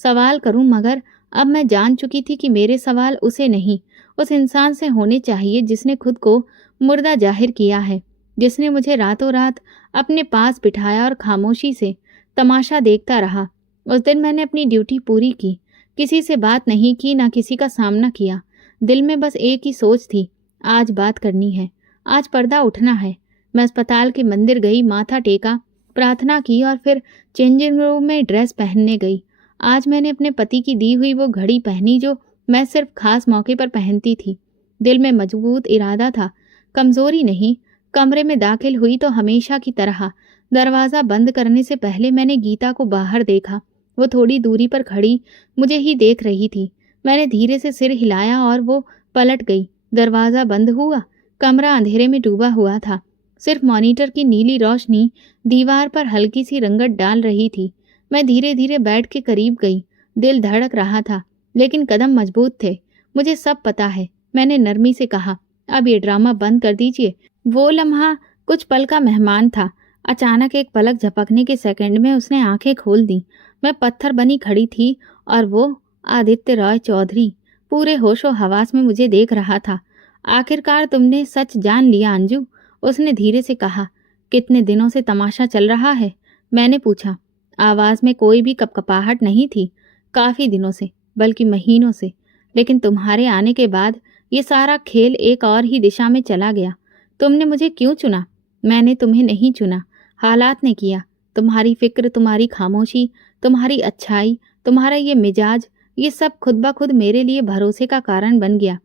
सवाल करूं, मगर अब मैं जान चुकी थी कि मेरे सवाल उसे नहीं, उस इंसान से होने चाहिए जिसने खुद को मुर्दा जाहिर किया है, जिसने मुझे रातों रात अपने पास बिठाया और खामोशी से तमाशा देखता रहा। उस दिन मैंने अपनी ड्यूटी पूरी की, किसी से बात नहीं की, ना किसी का सामना किया। दिल में बस एक ही सोच थी, आज बात करनी है, आज पर्दा उठना है। मैं अस्पताल के मंदिर गई, माथा टेका, प्रार्थना की और फिर चेंजिंग रूम में ड्रेस पहनने गई। आज मैंने अपने पति की दी हुई वो घड़ी पहनी जो मैं सिर्फ खास मौके पर पहनती थी। दिल में मजबूत इरादा था, कमजोरी नहीं। कमरे में दाखिल हुई तो हमेशा की तरह दरवाज़ा बंद करने से पहले मैंने गीता को बाहर देखा। वो थोड़ी दूरी पर खड़ी मुझे ही देख रही थी। मैंने धीरे से सिर हिलाया और वो पलट गई। दरवाज़ा बंद हुआ। कमरा अंधेरे में डूबा हुआ था। सिर्फ मॉनिटर की नीली रोशनी दीवार पर हल्की सी रंगत डाल रही थी। मैं धीरे धीरे बेड के करीब गई। दिल धड़क रहा था, लेकिन कदम मजबूत थे। मुझे सब पता है, मैंने नरमी से कहा। अब ये ड्रामा बंद कर दीजिए। वो लम्हा कुछ पल का मेहमान था। अचानक एक पलक झपकने के सेकंड में उसने आंखें खोल दी। मैं पत्थर बनी खड़ी थी और वो आदित्य रॉय चौधरी पूरे होशो हवास में मुझे देख रहा था। आखिरकार तुमने सच जान लिया अंजू, उसने धीरे से कहा। कितने दिनों से तमाशा चल रहा है? मैंने पूछा। आवाज में कोई भी कपकपाहट नहीं थी। काफी दिनों से, बल्कि महीनों से। लेकिन तुम्हारे आने के बाद ये सारा खेल एक और ही दिशा में चला गया। तुमने मुझे क्यों चुना? मैंने तुम्हें नहीं चुना, हालात ने किया। तुम्हारी फिक्र, तुम्हारी खामोशी, तुम्हारी अच्छाई, तुम्हारा ये मिजाज, ये सब खुद ब खुद मेरे लिए भरोसे का कारण बन गया।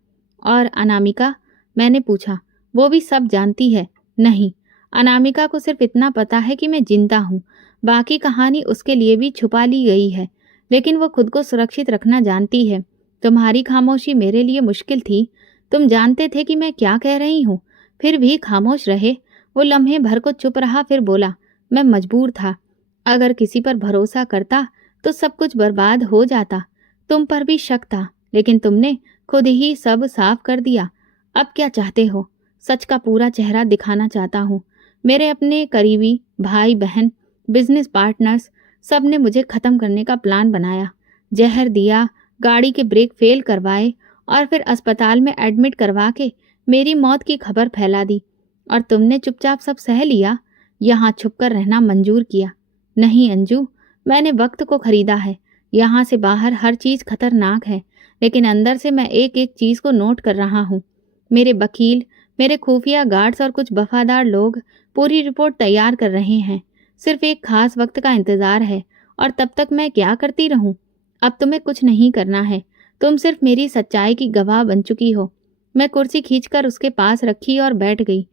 और अनामिका? मैंने पूछा। वो भी सब जानती है? नहीं, अनामिका को सिर्फ इतना पता है कि मैं जिंदा हूँ। बाकी कहानी उसके लिए भी छुपा ली गई है, लेकिन वो खुद को सुरक्षित रखना जानती है। तुम्हारी खामोशी मेरे लिए मुश्किल थी। तुम जानते थे कि मैं क्या कह रही हूँ, फिर भी खामोश रहे। वो लम्हे भर को चुप रहा, फिर बोला। मैं मजबूर था। अगर किसी पर भरोसा करता तो सब कुछ बर्बाद हो जाता। तुम पर भी शक था, लेकिन तुमने खुद ही सब साफ कर दिया। अब क्या चाहते हो? सच का पूरा चेहरा दिखाना चाहता हूँ। मेरे अपने करीबी भाई बहन, बिजनेस पार्टनर्स, सब ने मुझे खत्म करने का प्लान बनाया। जहर दिया, गाड़ी के ब्रेक फेल करवाए और फिर अस्पताल में एडमिट करवा के मेरी मौत की खबर फैला दी। और तुमने चुपचाप सब सह लिया, यहाँ छुपकर रहना मंजूर किया। नहीं अंजू, मैंने वक्त को खरीदा है। यहाँ से बाहर हर चीज़ खतरनाक है, लेकिन अंदर से मैं एक एक चीज़ को नोट कर रहा हूँ। मेरे वकील, मेरे खुफिया गार्ड्स और कुछ वफादार लोग पूरी रिपोर्ट तैयार कर रहे हैं। सिर्फ एक खास वक्त का इंतज़ार है। और तब तक मैं क्या करती रहूँ? अब तुम्हें कुछ नहीं करना है। तुम सिर्फ मेरी सच्चाई की गवाह बन चुकी हो। मैं कुर्सी खींचकर उसके पास रखी और बैठ गई।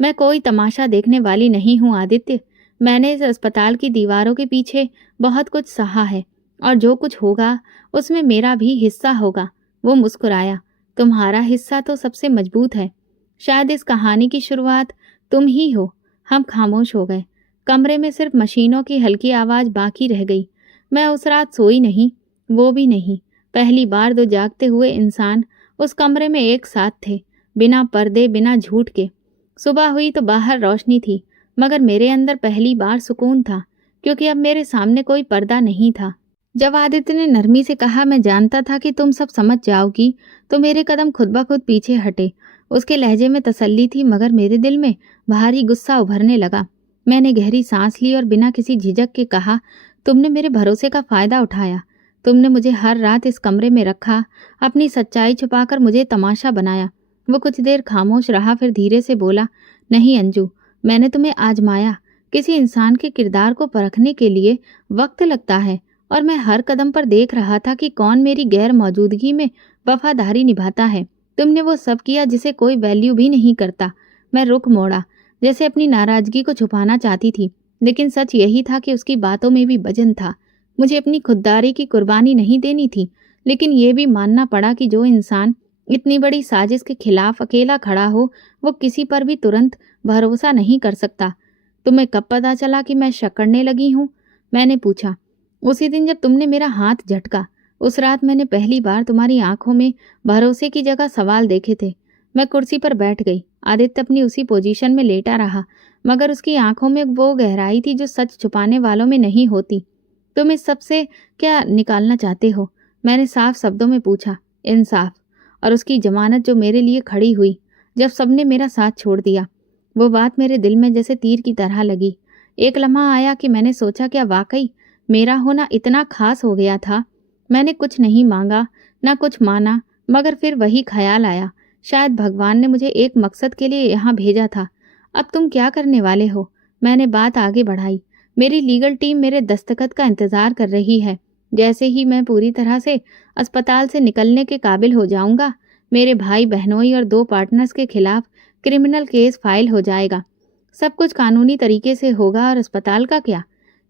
मैं कोई तमाशा देखने वाली नहीं हूँ आदित्य। मैंने इस अस्पताल की दीवारों के पीछे बहुत कुछ सहा है, और जो कुछ होगा उसमें मेरा भी हिस्सा होगा। वो मुस्कुराया। तुम्हारा हिस्सा तो सबसे मजबूत है। शायद इस कहानी की शुरुआत तुम ही हो। हम खामोश हो गए। कमरे में सिर्फ मशीनों की हल्की आवाज़ बाकी रह गई। मैं उस रात सोई नहीं, वो भी नहीं। पहली बार दो जागते हुए इंसान उस कमरे में एक साथ थे, बिना पर्दे, बिना झूठ के। सुबह हुई तो बाहर रोशनी थी, मगर मेरे अंदर पहली बार सुकून था, क्योंकि अब मेरे सामने कोई पर्दा नहीं था। जब आदित्य ने नरमी से कहा, मैं जानता था कि तुम सब समझ जाओगी, तो मेरे कदम खुद ब खुद पीछे हटे। उसके लहजे में तसल्ली थी, मगर मेरे दिल में भारी गुस्सा उभरने लगा। मैंने गहरी सांस ली और बिना किसी झिझक के कहा, तुमने मेरे भरोसे का फ़ायदा उठाया। तुमने मुझे हर रात इस कमरे में रखा, अपनी सच्चाई छुपाकर मुझे तमाशा बनाया। वो कुछ देर खामोश रहा, फिर धीरे से बोला, नहीं अंजू, मैंने तुम्हें आजमाया। किसी इंसान के किरदार को परखने के लिए वक्त लगता है, और मैं हर कदम पर देख रहा था कि कौन मेरी गैर मौजूदगी में वफादारी निभाता है। तुमने वो सब किया जिसे कोई वैल्यू भी नहीं करता। मैं रुख मोड़ा, जैसे अपनी नाराजगी को छुपाना चाहती थी, लेकिन सच यही था कि उसकी बातों में भी वजन था। मुझे अपनी खुददारी की कुर्बानी नहीं देनी थी, लेकिन ये भी मानना पड़ा कि जो इंसान इतनी बड़ी साजिश के खिलाफ अकेला खड़ा हो, वो किसी पर भी तुरंत भरोसा नहीं कर सकता। तुम्हें कब पता चला कि मैं शक करने लगी हूँ? मैंने पूछा। उसी दिन जब तुमने मेरा हाथ झटका। उस रात मैंने पहली बार तुम्हारी आंखों में भरोसे की जगह सवाल देखे थे। मैं कुर्सी पर बैठ गई। आदित्य अपनी उसी पोजीशन में लेटा रहा, मगर उसकी आंखों में वो गहराई थी जो सच छुपाने वालों में नहीं होती। तुम इस सब से क्या निकालना चाहते हो? मैंने साफ शब्दों में पूछा। इंसाफ, और उसकी जमानत जो मेरे लिए खड़ी हुई जब सबने मेरा साथ छोड़ दिया। वो बात मेरे दिल में जैसे तीर की तरह लगी। एक लम्हा आया कि मैंने सोचा, क्या वाकई मेरा होना इतना खास हो गया था? मैंने कुछ नहीं मांगा, ना कुछ माना, मगर फिर वही ख्याल आया, शायद भगवान ने मुझे एक मकसद के लिए यहाँ भेजा था। अब तुम क्या करने वाले हो? मैंने बात आगे बढ़ाई। मेरी लीगल टीम मेरे दस्तखत का इंतज़ार कर रही है। जैसे ही मैं पूरी तरह से अस्पताल से निकलने के काबिल हो जाऊंगा, मेरे भाई बहनोई और 2 पार्टनर्स के खिलाफ क्रिमिनल केस फाइल हो जाएगा। सब कुछ कानूनी तरीके से होगा और अस्पताल का क्या?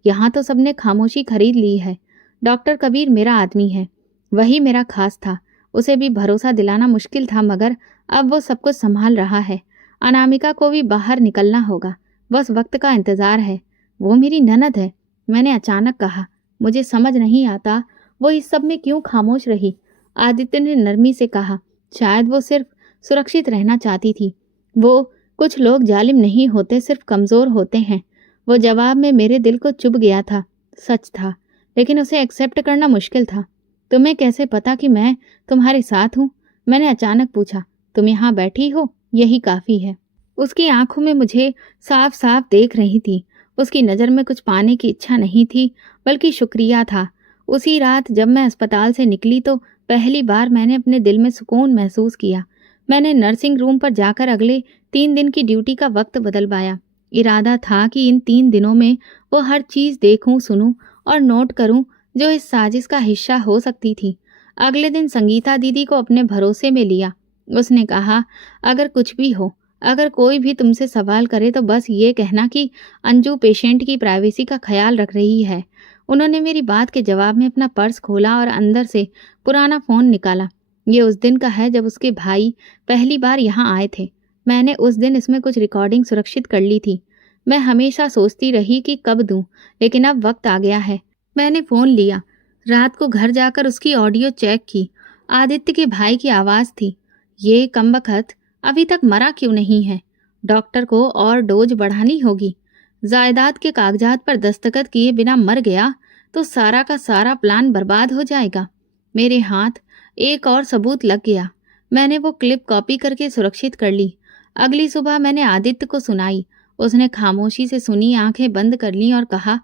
यहाँ तो सबने खामोशी खरीद ली है। डॉक्टर कबीर मेरा आदमी है, वही मेरा खास था। उसे भी भरोसा दिलाना मुश्किल था, मगर अब वो सब कुछ संभाल रहा है। अनामिका को भी बाहर निकलना होगा, बस वक्त का इंतजार है। वो मेरी ननद है, मैंने अचानक कहा। मुझे समझ नहीं आता वो इस सब में क्यों खामोश रही। आदित्य ने नरमी से कहा, शायद वो सिर्फ सुरक्षित रहना चाहती थी। वो कुछ लोग जालिम नहीं होते, सिर्फ कमज़ोर होते हैं। वो जवाब में मेरे दिल को चुभ गया था। सच था, लेकिन उसे एक्सेप्ट करना मुश्किल था। तुम्हें कैसे पता कि मैं तुम्हारे साथ हूँ? मैंने अचानक पूछा। तुम यहाँ बैठी हो, यही काफ़ी है। उसकी आंखों में मुझे साफ साफ देख रही थी। उसकी नज़र में कुछ पाने की इच्छा नहीं थी, बल्कि शुक्रिया था। उसी रात जब मैं अस्पताल से निकली तो पहली बार मैंने अपने दिल में सुकून महसूस किया। मैंने नर्सिंग रूम पर जाकर अगले 3 दिन की ड्यूटी का वक्त बदलवाया। इरादा था कि इन 3 दिनों में वो हर चीज़ देखूं, सुनूं और नोट करूं जो इस साजिश का हिस्सा हो सकती थी। अगले दिन संगीता दीदी को अपने भरोसे में लिया। उसने कहा, अगर कुछ भी हो, अगर कोई भी तुमसे सवाल करे तो बस ये कहना कि अंजू पेशेंट की प्राइवेसी का ख्याल रख रही है। उन्होंने मेरी बात के जवाब में अपना पर्स खोला और अंदर से पुराना फ़ोन निकाला। ये उस दिन का है जब उसके भाई पहली बार यहाँ आए थे। मैंने उस दिन इसमें कुछ रिकॉर्डिंग सुरक्षित कर ली थी। मैं हमेशा सोचती रही कि कब दूं, लेकिन अब वक्त आ गया है। मैंने फ़ोन लिया। रात को घर जाकर उसकी ऑडियो चेक की। आदित्य के भाई की आवाज़ थी। ये कमबख्त अभी तक मरा क्यों नहीं है? डॉक्टर को और डोज बढ़ानी होगी। जायदाद के कागजात पर दस्तखत किए बिना मर गया तो सारा का सारा प्लान बर्बाद हो जाएगा। मेरे हाथ एक और सबूत लग गया। मैंने वो क्लिप कॉपी करके सुरक्षित कर ली। अगली सुबह मैंने आदित्य को सुनाई। उसने खामोशी से सुनी, आंखें बंद कर लीं और कहा,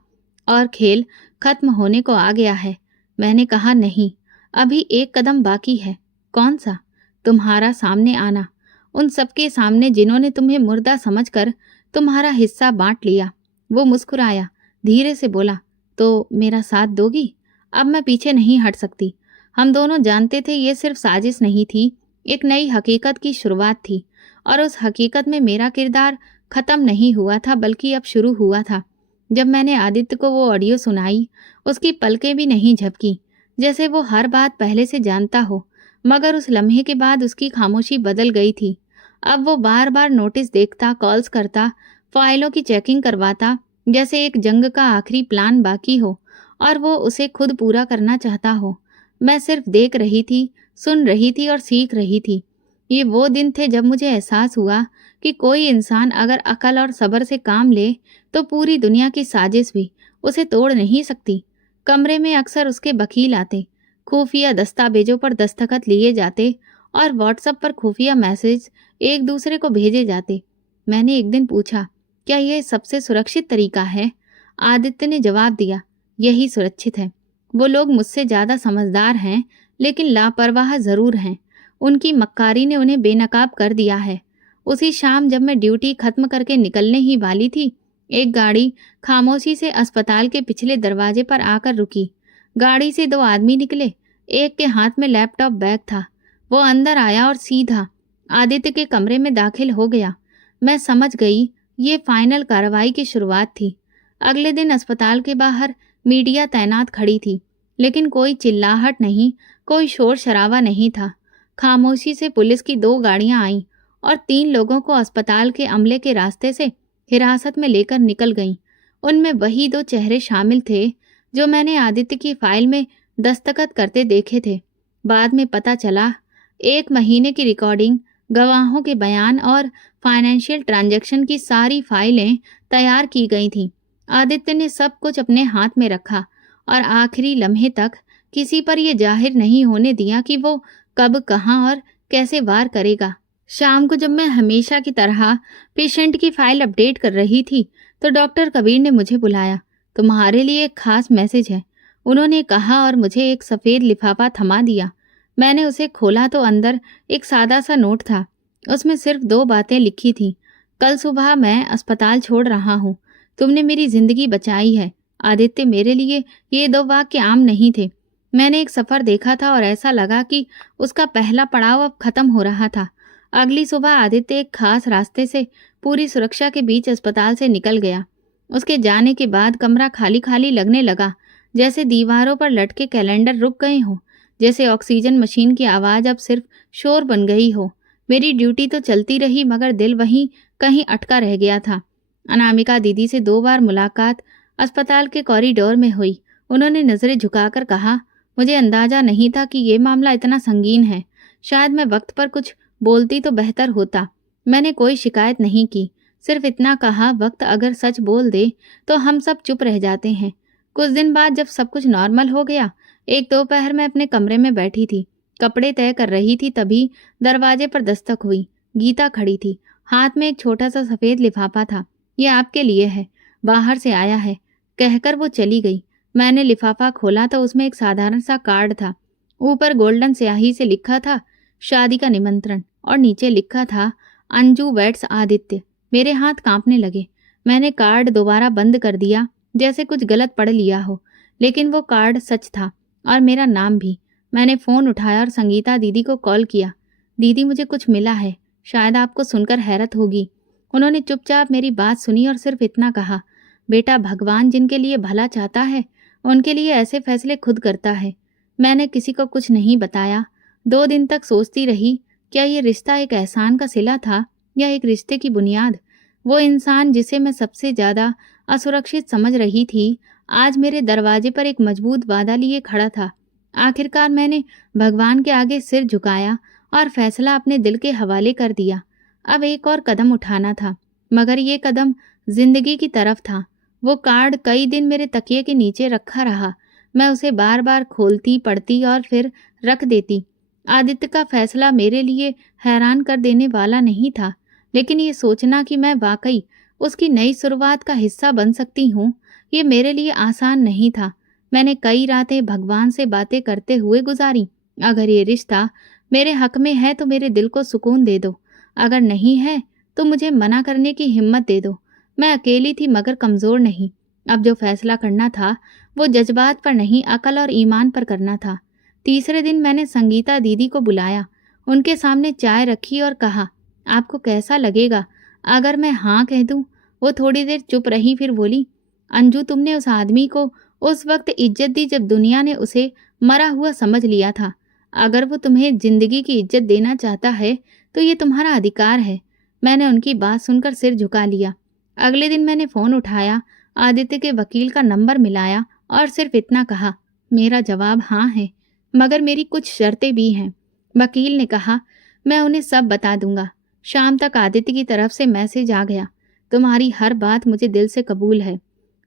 और खेल खत्म होने को आ गया है। मैंने कहा, नहीं, अभी एक कदम बाकी है। कौन सा? तुम्हारा सामने आना, उन सबके सामने जिन्होंने तुम्हें मुर्दा समझकर तुम्हारा हिस्सा बांट लिया। वो मुस्कुराया, धीरे से बोला, तो मेरा साथ दोगी? अब मैं पीछे नहीं हट सकती। हम दोनों जानते थे ये सिर्फ साजिश नहीं थी, एक नई हकीकत की शुरुआत थी। और उस हकीकत में मेरा किरदार खत्म नहीं हुआ था, बल्कि अब शुरू हुआ था। जब मैंने आदित्य को वो ऑडियो सुनाई, उसकी पलकें भी नहीं झपकी, जैसे वो हर बात पहले से जानता हो। मगर उस लम्हे के बाद उसकी खामोशी बदल गई थी। अब वो बार बार नोटिस देखता, कॉल्स करता, फाइलों की चेकिंग करवाता, जैसे एक जंग का आखिरी प्लान बाकी हो और वो उसे खुद पूरा करना चाहता हो। मैं सिर्फ देख रही थी, सुन रही थी और सीख रही थी। ये वो दिन थे जब मुझे एहसास हुआ कि कोई इंसान अगर अकल और सब्र से काम ले तो पूरी दुनिया की साजिश भी उसे तोड़ नहीं सकती। कमरे में अक्सर उसके वकील आते, खुफिया दस्तावेजों पर दस्तखत लिए जाते और व्हाट्सएप पर खुफिया मैसेज एक दूसरे को भेजे जाते। मैंने एक दिन पूछा, क्या यह सबसे सुरक्षित तरीका है? आदित्य ने जवाब दिया, यही सुरक्षित है। वो लोग मुझसे ज़्यादा समझदार हैं, लेकिन लापरवाह ज़रूर हैं। उनकी मक्कारी ने उन्हें बेनकाब कर दिया है। उसी शाम जब मैं ड्यूटी खत्म करके निकलने ही वाली थी, एक गाड़ी खामोशी से अस्पताल के पिछले दरवाजे पर आकर रुकी। गाड़ी से 2 आदमी निकले। एक के हाथ में लैपटॉप बैग था। वो अंदर आया और सीधा आदित्य के कमरे में दाखिल हो गया। मैं समझ गई ये फाइनल कार्रवाई की शुरुआत थी। अगले दिन अस्पताल के बाहर मीडिया तैनात खड़ी थी, लेकिन कोई चिल्लाहट नहीं, कोई शोर शराबा नहीं था। खामोशी से पुलिस की 2 गाड़ियां आईं और 3 लोगों को अस्पताल के अमले के रास्ते से हिरासत में लेकर निकल गईं। उनमें वही 2 चेहरे शामिल थे जो मैंने आदित्य की फाइल में दस्तखत करते देखे थे। बाद में पता चला 1 महीने की रिकॉर्डिंग, गवाहों के बयान और फाइनेंशियल ट्रांजैक्शन की सारी फाइलें तैयार की गई थीं। आदित्य ने सब कुछ अपने हाथ में रखा और आखिरी लम्हे तक किसी पर यह जाहिर नहीं होने दिया कि वो कब, कहाँ और कैसे वार करेगा। शाम को जब मैं हमेशा की तरह पेशेंट की फाइल अपडेट कर रही थी तो डॉक्टर कबीर ने मुझे बुलाया। तुम्हारे लिए एक खास मैसेज है, उन्होंने कहा और मुझे एक सफ़ेद लिफाफा थमा दिया। मैंने उसे खोला तो अंदर एक सादा सा नोट था। उसमें सिर्फ 2 बातें लिखी थीं। कल सुबह मैं अस्पताल छोड़ रहा हूँ। तुमने मेरी ज़िंदगी बचाई है, आदित्य, मेरे लिए ये 2 वाक्य आम नहीं थे। मैंने एक सफ़र देखा था और ऐसा लगा कि उसका पहला पड़ाव अब ख़त्म हो रहा था। अगली सुबह आदित्य एक खास रास्ते से पूरी सुरक्षा के बीच अस्पताल से निकल गया। उसके जाने के बाद कमरा खाली-खाली लगने लगा, जैसे दीवारों पर लटके कैलेंडर रुक गए हों, जैसे ऑक्सीजन मशीन की आवाज़ अब सिर्फ शोर बन गई हो। मेरी ड्यूटी तो चलती रही, मगर दिल वहीं कहीं अटका रह गया था। अनामिका दीदी से 2 बार मुलाकात अस्पताल के कॉरिडोर में हुई। उन्होंने नज़रें झुकाकर कहा, मुझे अंदाजा नहीं था कि ये मामला इतना संगीन है। शायद मैं वक्त पर कुछ बोलती तो बेहतर होता। मैंने कोई शिकायत नहीं की, सिर्फ इतना कहा, वक्त अगर सच बोल दे तो हम सब चुप रह जाते हैं। कुछ दिन बाद जब सब कुछ नॉर्मल हो गया, एक दोपहर में अपने कमरे में बैठी थी, कपड़े तय कर रही थी, तभी दरवाजे पर दस्तक हुई। गीता खड़ी थी, हाथ में एक छोटा सा सफ़ेद लिफाफा था। ये आपके लिए है, बाहर से आया है, कहकर वो चली गई। मैंने लिफाफा खोला तो उसमें एक साधारण सा कार्ड था। ऊपर गोल्डन स्याही से लिखा था, शादी का निमंत्रण, और नीचे लिखा था, अंजू वेड्स आदित्य। मेरे हाथ कांपने लगे। मैंने कार्ड दोबारा बंद कर दिया, जैसे कुछ गलत पढ़ लिया हो, लेकिन वो कार्ड सच था और मेरा नाम भी। मैंने फ़ोन उठाया और संगीता दीदी को कॉल किया। दीदी, मुझे कुछ मिला है, शायद आपको सुनकर हैरत होगी। उन्होंने चुपचाप मेरी बात सुनी और सिर्फ इतना कहा, बेटा, भगवान जिनके लिए भला चाहता है उनके लिए ऐसे फैसले खुद करता है। मैंने किसी को कुछ नहीं बताया। 2 दिन तक सोचती रही, क्या ये रिश्ता एक एहसान का सिला था या एक रिश्ते की बुनियाद। वो इंसान जिसे मैं सबसे ज़्यादा असुरक्षित समझ रही थी, आज मेरे दरवाजे पर एक मजबूत वादा लिए खड़ा था। आखिरकार मैंने भगवान के आगे सिर झुकाया और फैसला अपने दिल के हवाले कर दिया। अब एक और कदम उठाना था, मगर ये कदम जिंदगी की तरफ था। वो कार्ड कई दिन मेरे तकिए के नीचे रखा रहा। मैं उसे बार बार खोलती, पढ़ती और फिर रख देती। आदित्य का फैसला मेरे लिए हैरान कर देने वाला नहीं था, लेकिन ये सोचना कि मैं वाकई उसकी नई शुरुआत का हिस्सा बन सकती हूँ, ये मेरे लिए आसान नहीं था। मैंने कई रातें भगवान से बातें करते हुए गुजारी। अगर ये रिश्ता मेरे हक में है तो मेरे दिल को सुकून दे दो, अगर नहीं है तो मुझे मना करने की हिम्मत दे दो। मैं अकेली थी, मगर कमज़ोर नहीं। अब जो फैसला करना था वो जज्बात पर नहीं, अकल और ईमान पर करना था। तीसरे दिन मैंने संगीता दीदी को बुलाया, उनके सामने चाय रखी और कहा, आपको कैसा लगेगा अगर मैं हाँ कह दूं? वो थोड़ी देर चुप रही, फिर बोली, अंजू, तुमने उस आदमी को उस वक्त इज्जत दी जब दुनिया ने उसे मरा हुआ समझ लिया था। अगर वो तुम्हें जिंदगी की इज्जत देना चाहता है तो ये तुम्हारा अधिकार है। मैंने उनकी बात सुनकर सिर झुका लिया। अगले दिन मैंने फ़ोन उठाया, आदित्य के वकील का नंबर मिलाया और सिर्फ इतना कहा, मेरा जवाब हाँ है, मगर मेरी कुछ शर्तें भी हैं। वकील ने कहा, मैं उन्हें सब बता दूंगा। शाम तक आदित्य की तरफ से मैसेज आ गया, तुम्हारी हर बात मुझे दिल से कबूल है।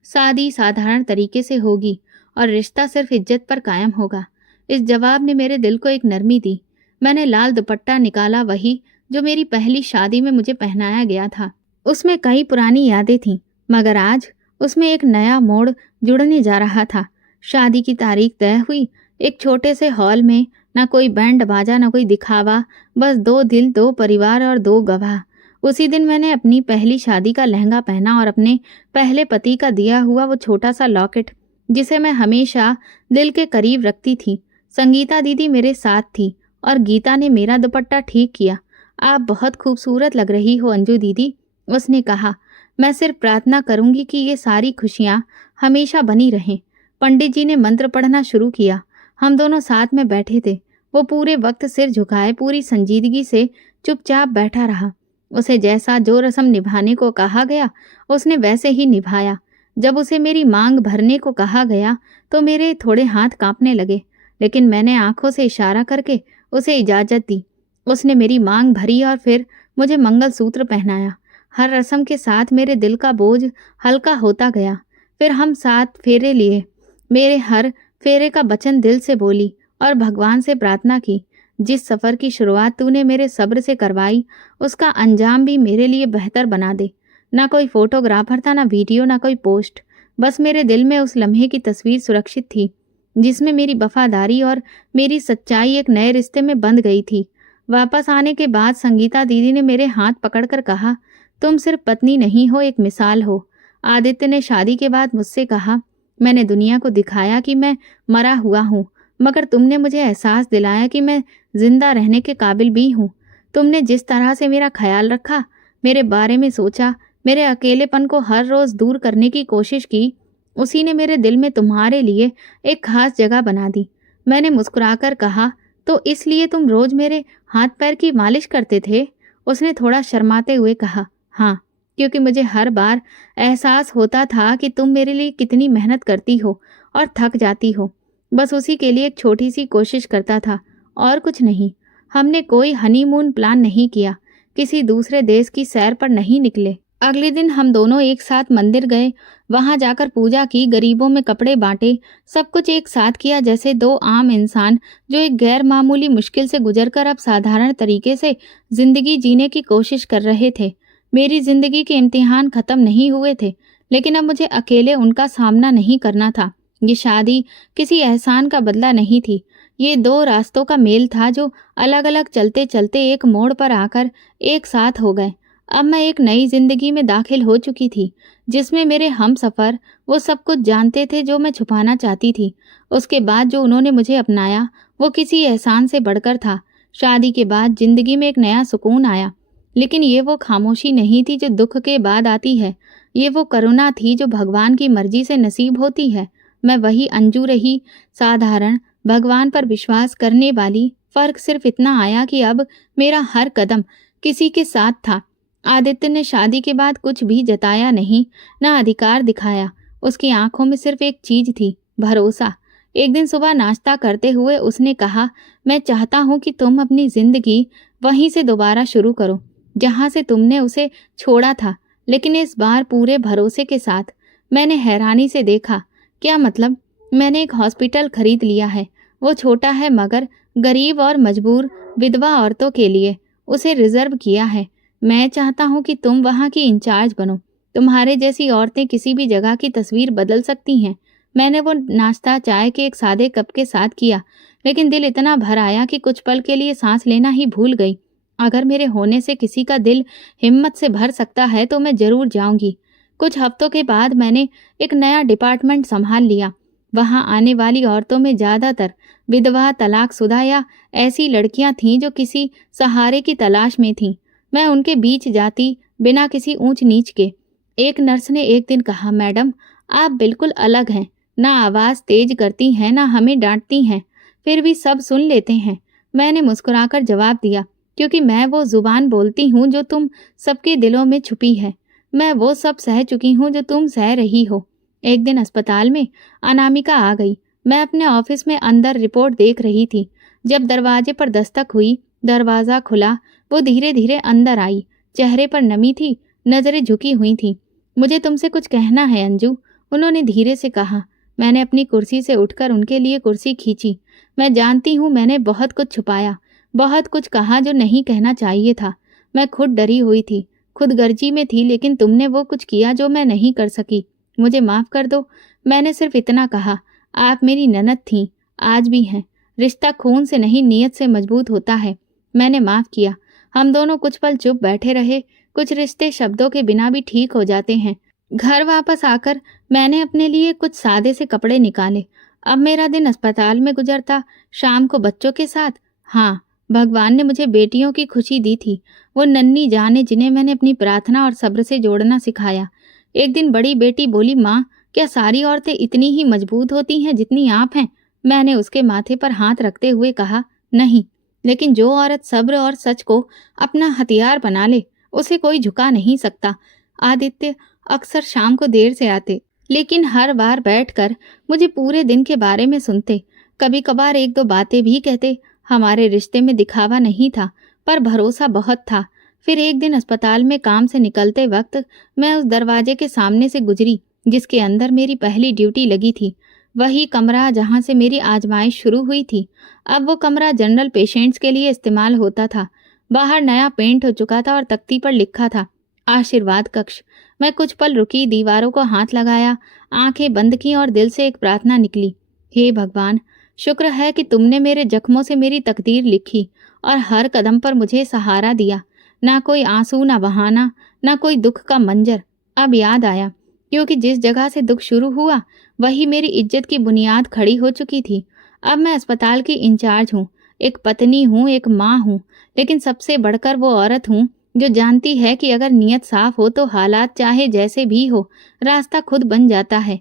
शादी साधारण तरीके से होगी और रिश्ता सिर्फ इज्जत पर कायम होगा। इस जवाब ने मेरे दिल को एक नरमी दी। मैंने लाल दुपट्टा निकाला, वही जो मेरी पहली शादी में मुझे पहनाया गया था। उसमें कई पुरानी यादें थीं, मगर आज उसमें एक नया मोड़ जुड़ने जा रहा था। शादी की तारीख तय हुई, एक छोटे से हॉल में। ना कोई बैंड बाजा, ना कोई दिखावा, बस 2 दिल, 2 परिवार और 2 गवाह। उसी दिन मैंने अपनी पहली शादी का लहंगा पहना और अपने पहले पति का दिया हुआ वो छोटा सा लॉकेट, जिसे मैं हमेशा दिल के करीब रखती थी। संगीता दीदी मेरे साथ थी और गीता ने मेरा दुपट्टा ठीक किया। आप बहुत खूबसूरत लग रही हो अंजू दीदी, उसने कहा। मैं सिर्फ प्रार्थना करूंगी कि ये सारी खुशियाँ हमेशा बनी रहें। पंडित जी ने मंत्र पढ़ना शुरू किया। हम दोनों साथ में बैठे थे। वो पूरे वक्त सिर झुकाए, पूरी संजीदगी से चुपचाप बैठा रहा। उसे जैसा जो रस्म निभाने को कहा गया उसने वैसे ही निभाया। जब उसे मेरी मांग भरने को कहा गया तो मेरे थोड़े हाथ कांपने लगे, लेकिन मैंने आंखों से इशारा करके उसे इजाज़त दी। उसने मेरी मांग भरी और फिर मुझे मंगलसूत्र पहनाया। हर रस्म के साथ मेरे दिल का बोझ हल्का होता गया। फिर हम 7 फेरे लिए। मेरे हर फेरे का वचन दिल से बोली और भगवान से प्रार्थना की, जिस सफ़र की शुरुआत तूने मेरे सब्र से करवाई उसका अंजाम भी मेरे लिए बेहतर बना दे। ना कोई फोटोग्राफर था, ना वीडियो, ना कोई पोस्ट। बस मेरे दिल में उस लम्हे की तस्वीर सुरक्षित थी, जिसमें मेरी वफादारी और मेरी सच्चाई एक नए रिश्ते में बंध गई थी। वापस आने के बाद संगीता दीदी ने मेरे हाथ पकड़कर कहा, तुम सिर्फ पत्नी नहीं हो, एक मिसाल हो। आदित्य ने शादी के बाद मुझसे कहा, मैंने दुनिया को दिखाया कि मैं मरा हुआ हूँ, मगर तुमने मुझे एहसास दिलाया कि मैं जिंदा रहने के काबिल भी हूँ। तुमने जिस तरह से मेरा ख्याल रखा, मेरे बारे में सोचा, मेरे अकेलेपन को हर रोज दूर करने की कोशिश की, उसी ने मेरे दिल में तुम्हारे लिए एक खास जगह बना दी। मैंने मुस्कुराकर कहा, तो इसलिए तुम रोज मेरे हाथ पैर की मालिश करते थे? उसने थोड़ा शर्माते हुए कहा, हाँ, क्योंकि मुझे हर बार एहसास होता था कि तुम मेरे लिए कितनी मेहनत करती हो और थक जाती हो। बस उसी के लिए एक छोटी सी कोशिश करता था, और कुछ नहीं। हमने कोई हनीमून प्लान नहीं किया, किसी दूसरे देश की सैर पर नहीं निकले। अगले दिन हम दोनों एक साथ मंदिर गए, वहां जाकर पूजा की, गरीबों में कपड़े बांटे, सब कुछ एक साथ किया जैसे दो आम इंसान जो एक गैर मामूली मुश्किल से गुजरकर अब साधारण तरीके से जिंदगी जीने की कोशिश कर रहे थे। मेरी जिंदगी के इम्तिहान खत्म नहीं हुए थे, लेकिन अब मुझे अकेले उनका सामना नहीं करना था। ये शादी किसी एहसान का बदला नहीं थी, ये दो रास्तों का मेल था जो अलग अलग चलते चलते एक मोड़ पर आकर एक साथ हो गए। अब मैं एक नई जिंदगी में दाखिल हो चुकी थी, जिसमें मेरे हमसफर वो सब कुछ जानते थे जो मैं छुपाना चाहती थी। उसके बाद जो उन्होंने मुझे अपनाया, वो किसी एहसान से बढ़कर था। शादी के बाद जिंदगी में एक नया सुकून आया, लेकिन ये वो खामोशी नहीं थी जो दुख के बाद आती है, ये वो करुणा थी जो भगवान की मर्जी से नसीब होती है। मैं वही अंजू रही, साधारण, भगवान पर विश्वास करने वाली। फर्क सिर्फ इतना आया कि अब मेरा हर कदम किसी के साथ था। आदित्य ने शादी के बाद कुछ भी जताया नहीं, ना अधिकार दिखाया। उसकी आंखों में सिर्फ एक चीज थी, भरोसा। एक दिन सुबह नाश्ता करते हुए उसने कहा, मैं चाहता हूं कि तुम अपनी जिंदगी वहीं से दोबारा शुरू करो जहां से तुमने उसे छोड़ा था, लेकिन इस बार पूरे भरोसे के साथ। मैंने हैरानी से देखा, क्या मतलब? मैंने एक हॉस्पिटल खरीद लिया है, वो छोटा है मगर गरीब और मजबूर विधवा औरतों के लिए उसे रिजर्व किया है। मैं चाहता हूँ कि तुम वहाँ की इंचार्ज बनो। तुम्हारे जैसी औरतें किसी भी जगह की तस्वीर बदल सकती हैं। मैंने वो नाश्ता चाय के एक सादे कप के साथ किया, लेकिन दिल इतना भर आया कि कुछ पल के लिए सांस लेना ही भूल गई। अगर मेरे होने से किसी का दिल हिम्मत से भर सकता है तो मैं जरूर जाऊंगी। कुछ हफ्तों के बाद मैंने एक नया डिपार्टमेंट संभाल लिया। वहां आने वाली औरतों में ज्यादातर विधवा, तलाकशुदा या ऐसी लड़कियां थीं जो किसी सहारे की तलाश में थीं। मैं उनके बीच जाती, बिना किसी ऊंच नीच के। एक नर्स ने एक दिन कहा, मैडम, आप बिल्कुल अलग हैं, ना आवाज तेज करती हैं, ना हमें डांटती हैं, फिर भी सब सुन लेते हैं। मैंने मुस्कुराकर जवाब दिया, क्योंकि मैं वो जुबान बोलती हूँ जो तुम सबके दिलों में छुपी है। मैं वो सब सह चुकी हूँ जो तुम सह रही हो। एक दिन अस्पताल में अनामिका आ गई। मैं अपने ऑफिस में अंदर रिपोर्ट देख रही थी। जब दरवाजे पर दस्तक हुई, दरवाजा खुला, वो धीरे धीरे अंदर आई। चेहरे पर नमी थी, नजरें झुकी हुई थी। मुझे तुमसे कुछ कहना है अंजू, उन्होंने धीरे से कहा। मैंने अपनी कुर्सी से उठकर उनके लिए कुर्सी खींची। मैं जानती हूँ मैंने बहुत कुछ छुपाया, बहुत कुछ कहा जो नहीं कहना चाहिए था। मैं खुद डरी हुई थी, खुद गर्जी में थी, लेकिन तुमने वो कुछ किया जो मैं नहीं कर सकी। मुझे माफ कर दो। मैंने सिर्फ इतना कहा, आप मेरी ननद थीं, आज भी हैं। रिश्ता खून से नहीं नीयत से मजबूत होता है। मैंने माफ किया। हम दोनों कुछ पल चुप बैठे रहे। कुछ रिश्ते शब्दों के बिना भी ठीक हो जाते हैं। घर वापस आकर मैंने अपने लिए कुछ सादे से कपड़े निकाले। अब मेरा दिन अस्पताल में गुजरता, शाम को बच्चों के साथ। हाँ, भगवान ने मुझे बेटियों की खुशी दी थी, वो नन्ही जाने जिन्हें मैंने अपनी प्रार्थना और सब्र से जोड़ना सिखाया। एक दिन बड़ी बेटी बोली, माँ, क्या सारी औरतें इतनी ही मजबूत होती हैं जितनी आप हैं? मैंने उसके माथे पर हाथ रखते हुए कहा, नहीं, लेकिन जो औरत सब्र और सच को अपना हथियार बना ले, उसे कोई झुका नहीं सकता। आदित्य अक्सर शाम को देर से आते, लेकिन हर बार बैठकर मुझे पूरे दिन के बारे में सुनते। कभी कभार एक दो बातें भी कहते। हमारे रिश्ते में दिखावा नहीं था, पर भरोसा बहुत था। फिर एक दिन अस्पताल में काम से निकलते वक्त मैं उस दरवाजे के सामने से गुजरी जिसके अंदर मेरी पहली ड्यूटी लगी थी। वही कमरा जहां से मेरी आजमाइश शुरू हुई थी। अब वो कमरा जनरल पेशेंट्स के लिए इस्तेमाल होता था। बाहर नया पेंट हो चुका था और तख्ती पर लिखा था, आशीर्वाद कक्ष। मैं कुछ पल रुकी, दीवारों को हाथ लगाया, आंखें बंद की और दिल से एक प्रार्थना निकली, हे भगवान, शुक्र है कि तुमने मेरे जख्मों से मेरी तकदीर लिखी और हर कदम पर मुझे सहारा दिया। ना कोई आंसू, ना बहाना, ना कोई दुख का मंजर। अब याद आया, क्योंकि जिस जगह से दुख शुरू हुआ वही मेरी इज्जत की बुनियाद खड़ी हो चुकी थी। अब मैं अस्पताल की इंचार्ज हूँ, एक पत्नी हूँ, एक माँ हूँ, लेकिन सबसे बढ़कर वो औरत हूँ जो जानती है कि अगर नीयत साफ हो तो हालात चाहे जैसे भी हो, रास्ता खुद बन जाता है।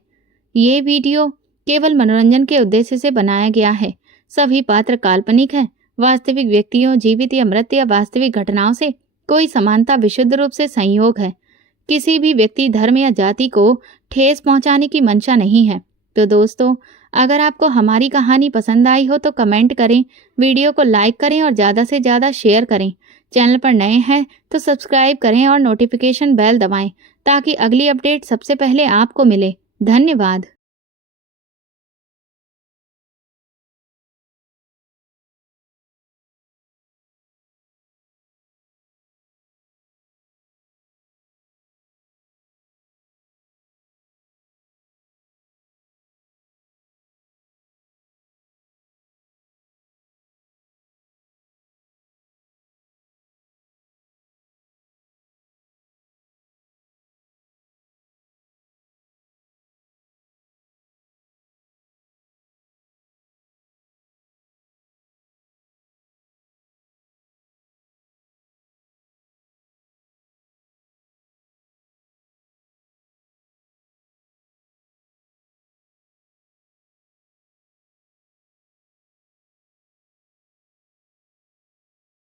ये वीडियो केवल मनोरंजन के उद्देश्य से बनाया गया है। सभी पात्र काल्पनिक हैं। वास्तविक व्यक्तियों, जीवित या मृत या वास्तविक घटनाओं से कोई समानता विशुद्ध रूप से संयोग है। किसी भी व्यक्ति, धर्म या जाति को ठेस पहुंचाने की मंशा नहीं है। तो दोस्तों, अगर आपको हमारी कहानी पसंद आई हो तो कमेंट करें, वीडियो को लाइक करें और ज़्यादा से ज़्यादा शेयर करें। चैनल पर नए हैं तो सब्सक्राइब करें और नोटिफिकेशन बेल दबाएं ताकि अगली अपडेट सबसे पहले आपको मिले। धन्यवाद।